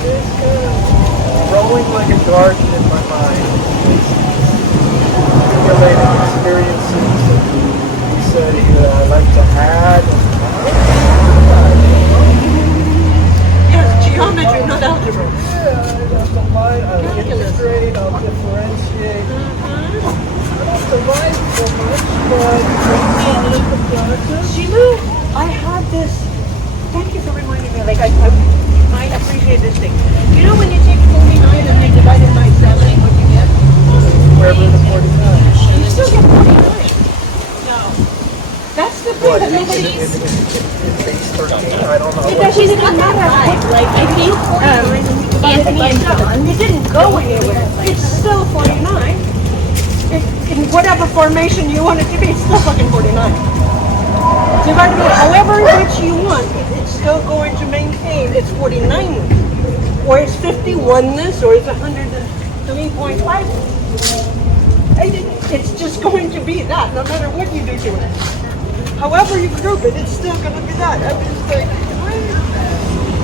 it's kind of rolling like a garden in my mind. Related experiences that he said he'd like to add. Yes, geometry, not algebra. Yeah, I don't mind. I'll integrate, I'll differentiate. I don't divide so much, but the process. You know, I had this. Thank you for reminding me. Like, I appreciate this thing. You know, when you take 49 and you divide it by 7, what you get? Wherever the 49. You still get 49. No. That's the thing that nobody. In base 13, I don't know. It doesn't matter. Like, I think Anthony and John, it didn't go anywhere. It's still 49. In whatever formation you want it to be, it's still fucking 49. Divided by however much you want, it's still going to maintain its 49. Or it's 51-ness, or it's 103.5. It's just going to be that, no matter what you do to it. However you group it, it's still going to be that. I mean, it's like,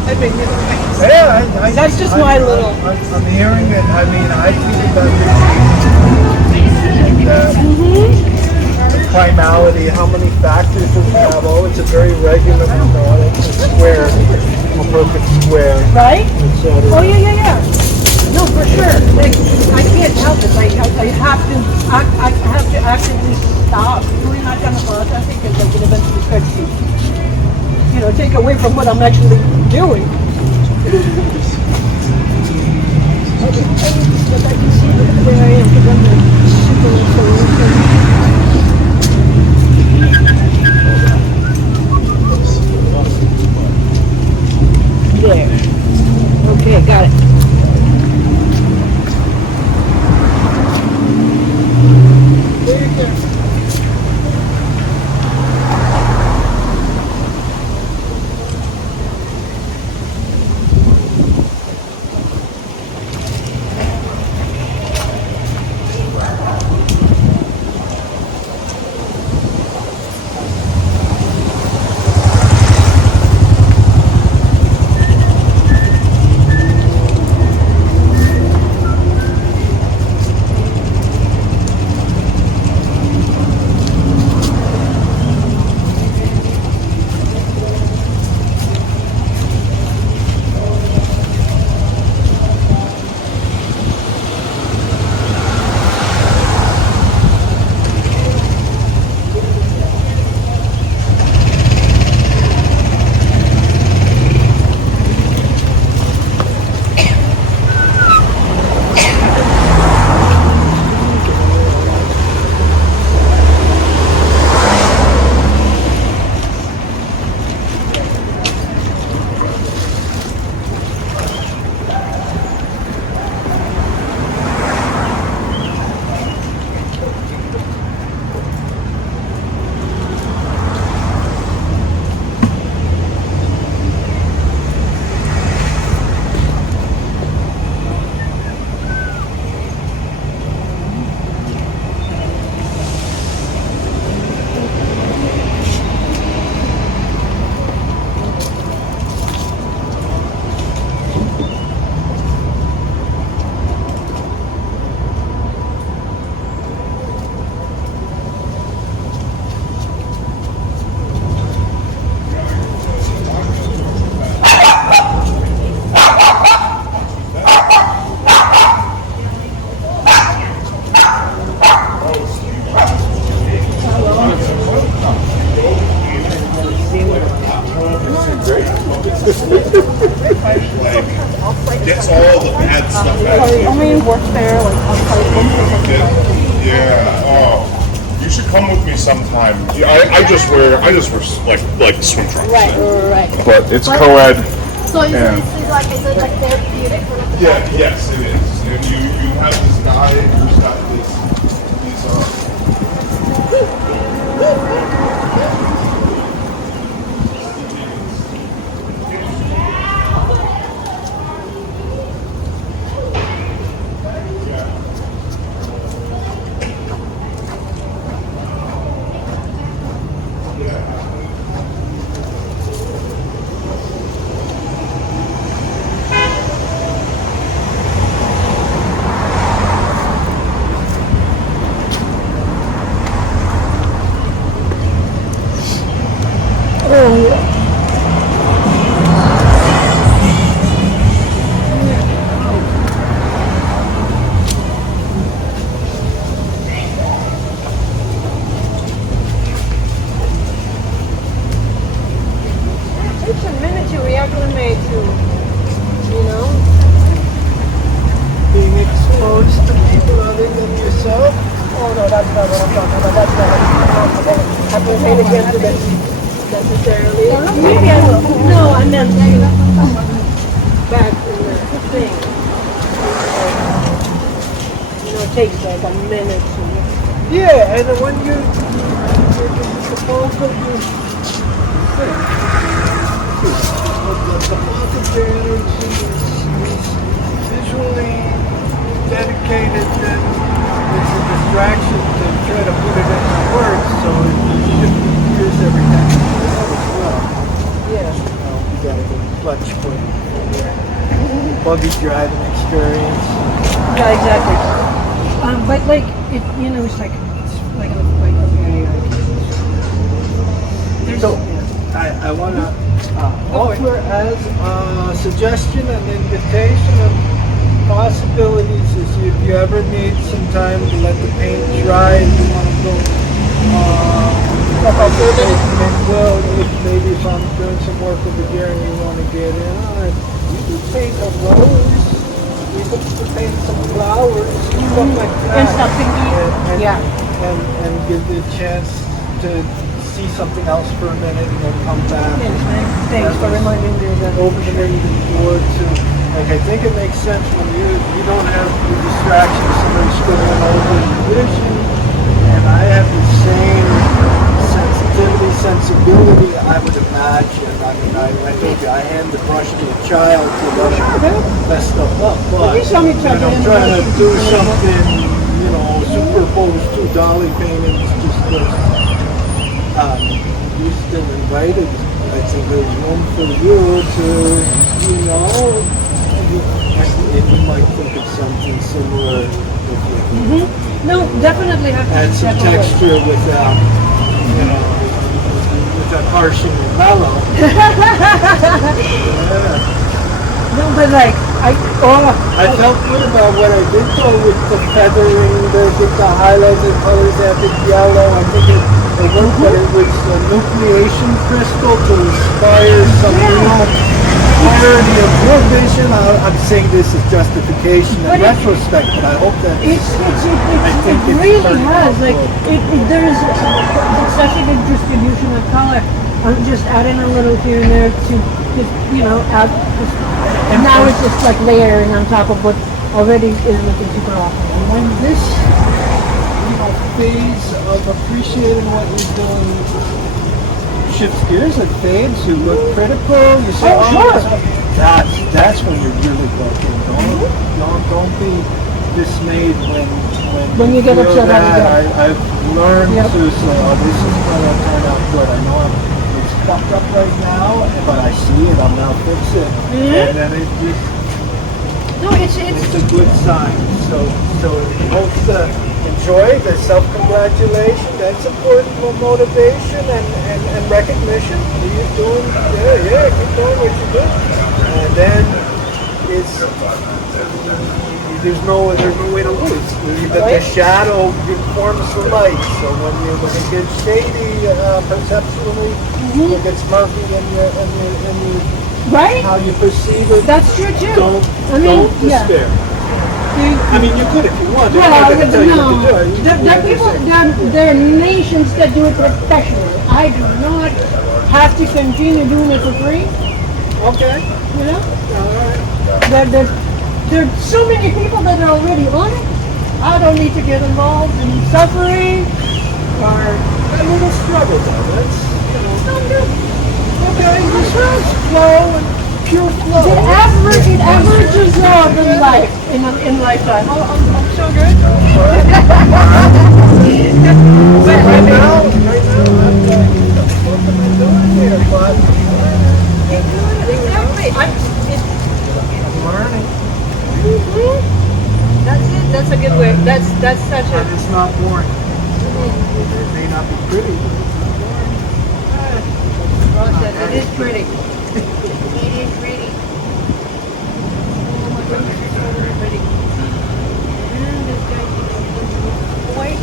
I mean, you know, Yeah, that's just my little. I'm hearing it. I mean, I think about the primality, how many factors does it have? Oh, it's a very regular, it's a square, a perfect square. Right? Etc. Oh, yeah. No, for sure. Like, I can't help it. Like, I have to actively stop doing that kind of processing because I can eventually start to, take away from what I'm actually doing. But I can see where I am because I'm like super resolution. There. Okay, got it. There you go. Gets all the bad stuff out. Only work there, like on Yeah. Oh, you should come with me sometime. Yeah, I just wear like swim trunks. Right. But it's co-ed. So is Yeah. it like therapeutic? Yeah. Yes, it is. And you have this guy who's got this. It's a minute to reacclimate to, you know? Being exposed to people other than yourself. Oh no, that's not what I'm talking about. That's not what I'm acclimate again to this necessarily. Maybe I will. No, I meant back in the thing. You know, it takes like a minute to. Yeah, and when you're the bulk of your thing, the bulk of your energy is visually dedicated, then it's a distraction to try to put it into words, so it shifts gears every time you do that as well. Yeah. You gotta go clutch point for your buggy driving experience. Yeah, exactly. But like it, you know, it's like okay. There's So I want to offer as a suggestion and invitation of possibilities is if you ever need some time to let the paint dry and you want to go step out for a minute? Well, maybe if I'm doing some work over here and you want to get in on it, you can paint a rose, you can paint some flowers, stuff like that. And stuff to eat. And, Yeah. and give the chance to see something else for a minute and then come back. Yes, thanks for reminding me of that. Opening the door to, like, I think it makes sense when you don't have the distraction of somebody scribbling over your vision, and I have the same sensibility, I would imagine. I mean, I told you, I hand the brush to a child to mess stuff up, but You saw me when chucking I'm in the trying to brush. do something, superpose two dolly paintings, just you're still invited. I think there's room for you to, and you might think of something similar if you No, definitely have to add some step away. texture with that harsh and mellow. No, but like, I felt good about what I did though with the feathering, the highlighted colors, that big yellow. I think it worked, but it was a nucleation crystal to inspire some real clarity of your vision. I'm saying this as justification in But retrospect, but I hope that it really has, like, there's such a good distribution of color. I'm just adding a little here and there to just, add, and now it's just like layering on top of what already is looking super awesome. And when this, phase of appreciating what you're doing shifts gears and fades, you look critical, you say, sure. That's when you're really working. Don't be dismayed when you get feel upset that. I've learned Yep. to say, this is gonna turn out good. I know it's fucked up right now, but I see it, I'm gonna fix it. And then it just, No, it's it's a good sign. So both enjoy the self-congratulation, that's important for motivation and recognition. You're doing, keep doing what you're doing. And then there's no way to lose. The shadow informs the light. So when it gets shady, perceptually, it gets murky and you right. how you perceive it. That's true too. Don't despair. I mean, you could if you want. Well, I'm not going to tell you no. what to do. There are people, there are nations that do it professionally. I do not have to continue doing it for free. Okay. All right. There are so many people that are already on it. I don't need to get involved in suffering or A little struggle though. That's okay. This is flow and pure flow. it averages out in life in lifetime. Oh, I'm so good. Right now, what am I doing here? But Exactly. I'm learning. That's it. That's a good way. That's such But a. it's not boring. It may not be pretty. It is pretty. It is pretty. Oh my goodness, it's so pretty. And this guy keeps white.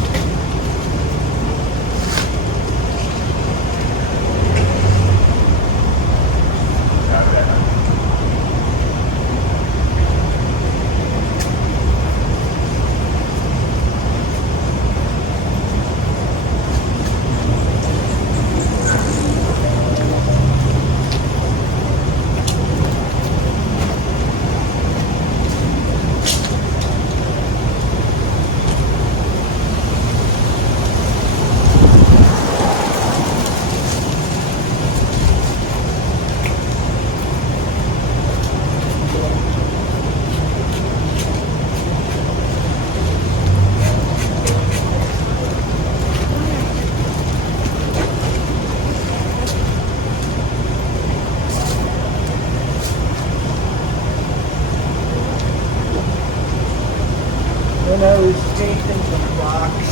When I was painting the rocks,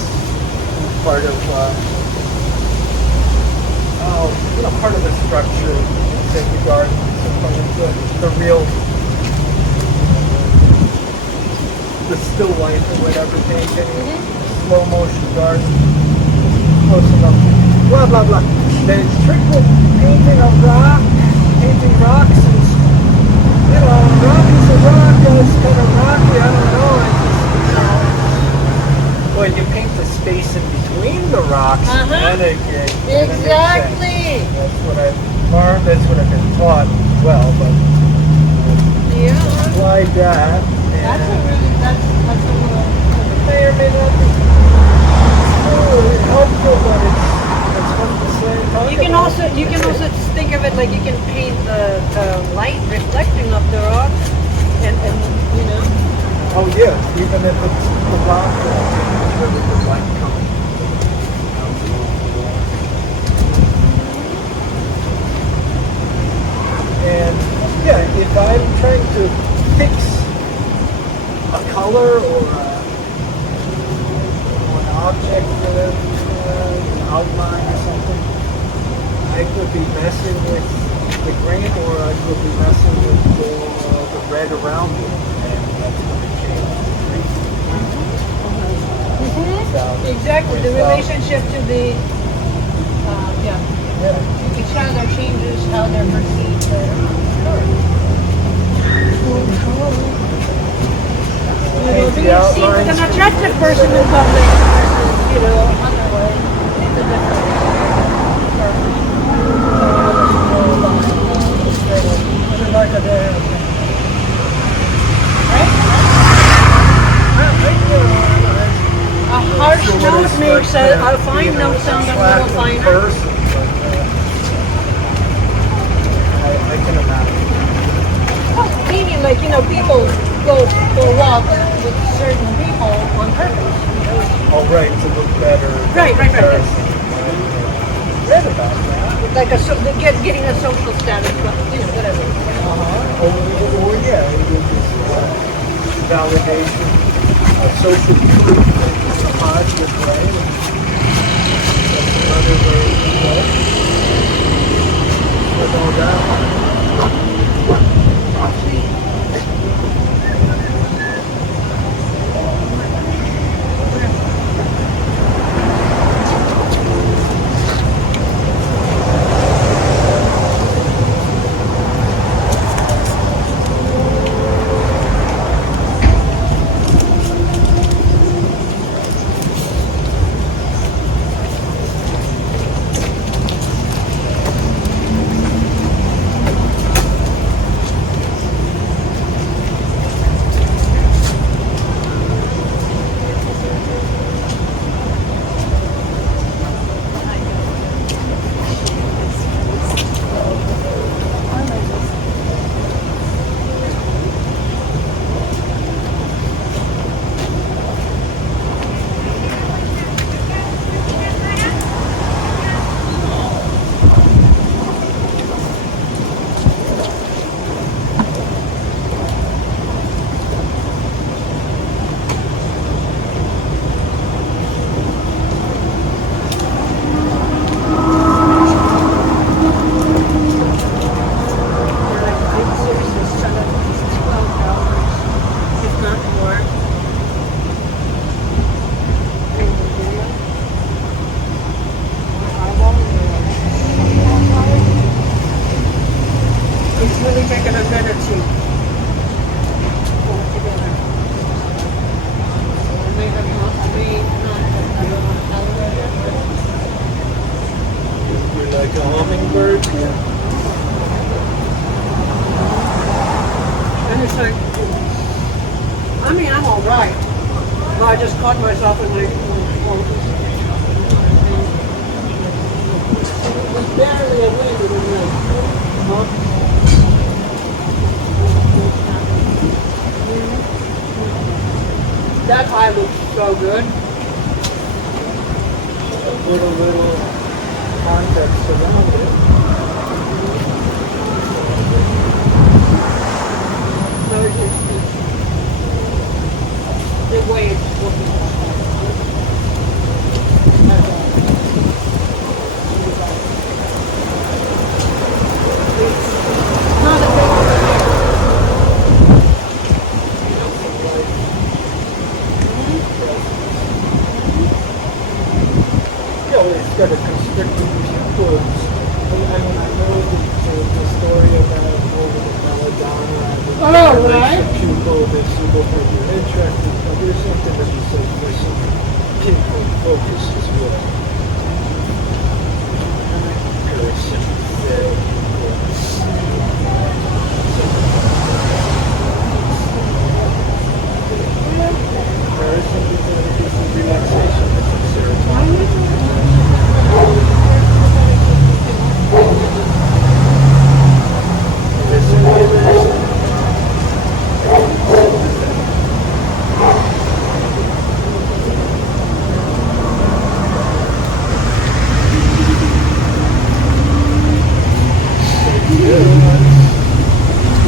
part of part of the structure, take the garden, the real, the still life or whatever painting, slow motion garden, close enough blah blah blah. The trick with painting rocks is, you know, a rock is a rock, it's kind of rocky, I don't know, it's just, you know, when you paint the space in between the rocks, then it makes sense. Exactly. That's what I've been taught well, but Yeah. applied that, That's a and really, that's a little. may or may not be helpful, but it's fun to say. talk You can about. also think of it like you can paint the light reflecting off the rock, and you know. Oh yeah, even if it's the rock, the light coming. And yeah, if I'm trying to fix a color or an object, an outline or something, I could be messing with the grain, or I could be messing with the red around it, and that's going to change the tree. Exactly, the relationship to the Yeah. each other changes how they're perceived. Paint the Being seen with outlines. an attractive person in public versus, you know, other way. It's a A harsh note makes a fine note sound a little finer. I can imagine. Meaning, like, you know, people go for a walk with certain people on purpose. You know? Oh, right, to look better. Right. Comparison, read about that. Like getting a social status, you know, whatever. Or yeah, it was just validation, social proof that it's a positive way. That's another way to go. With all that. Like a hummingbird. And it's like, I mean, I'm all right. But I just caught myself in like, it's barely a wind, it was like, that eye looks so good. Put a little context around it. So it's the way it's looking. It's not a big You know, it's got a the pupils. I know the story about over the belladonna. Oh, right. The pupil that you look like you're interested, but there's something that you say for some pinpoint focus as well. Parasympathetic. Parasympathetic is the relaxation. It's serotonin.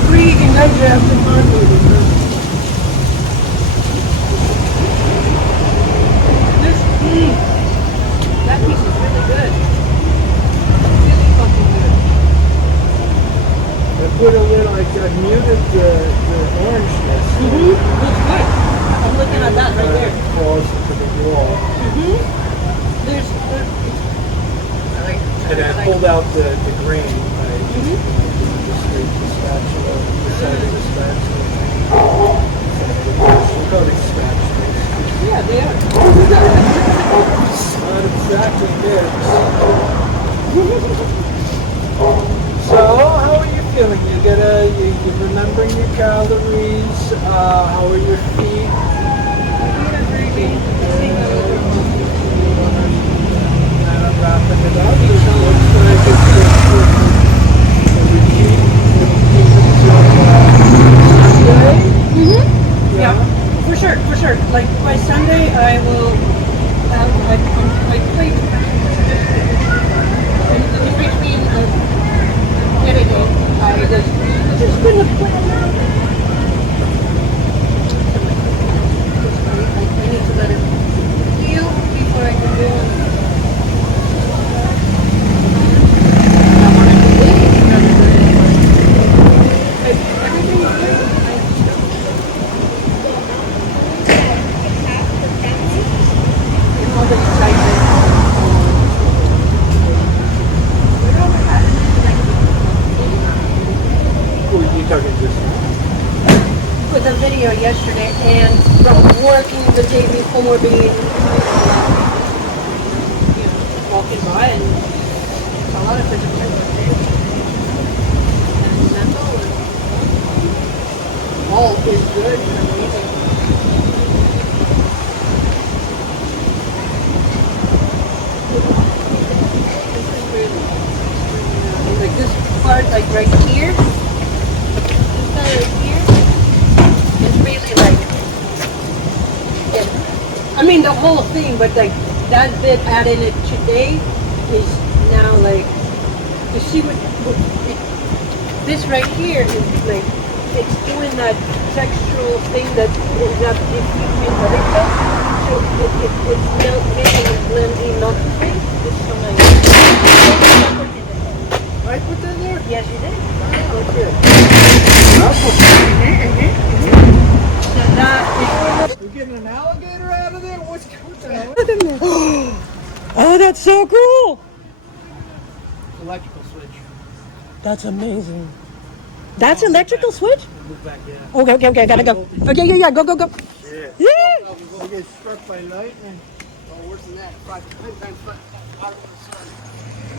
Free and digest and hardwood. That piece is really good. Really fucking good. I put a little, I muted the orangeness. Looks good. I'm looking at that right there. Close to the wall. There's And I pulled out the grain. I scraped the spatula, the side of the spatula. We call it spatulas. yeah, they are. Not exactly good. So, how are you feeling? You're remembering your calories. How are your feet? And I'm wrapping it up. It looks like it's a repeat until Sunday. Yeah, for sure. Like by Sunday, I will have I played in between editing. I just couldn't play around. I need to let it heal before I can do it. I want to do this rather than everything is good. All the excitement. You talking just With a video yesterday and from working the day before being walking by and a lot of physical and mental and all is good and amazing. This is really like this part like right here. This part right here. It's really like, I mean the whole thing, but like that bit added it today is now like, you see what this right here is like, it's doing that textural thing that is not diffusing other stuff, so it's now making it blend in not to things. It's so nice. I put that there? Yes, you did. Oh, okay. So that is We're getting an alligator out of there? What the hell? oh, that's so cool! Electrical switch. That's amazing. That's electrical switch? Move back, yeah. Okay, gotta go. Okay, yeah, go. Yeah. Yeah! We'll get struck by lightning. Oh, worse than that. 5 times out of the sun.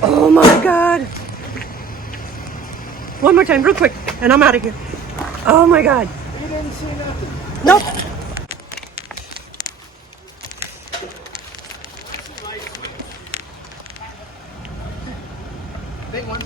Oh my god. One more time, real quick, and I'm out of here. Oh my god. You didn't see nothing. Nope. Big ones.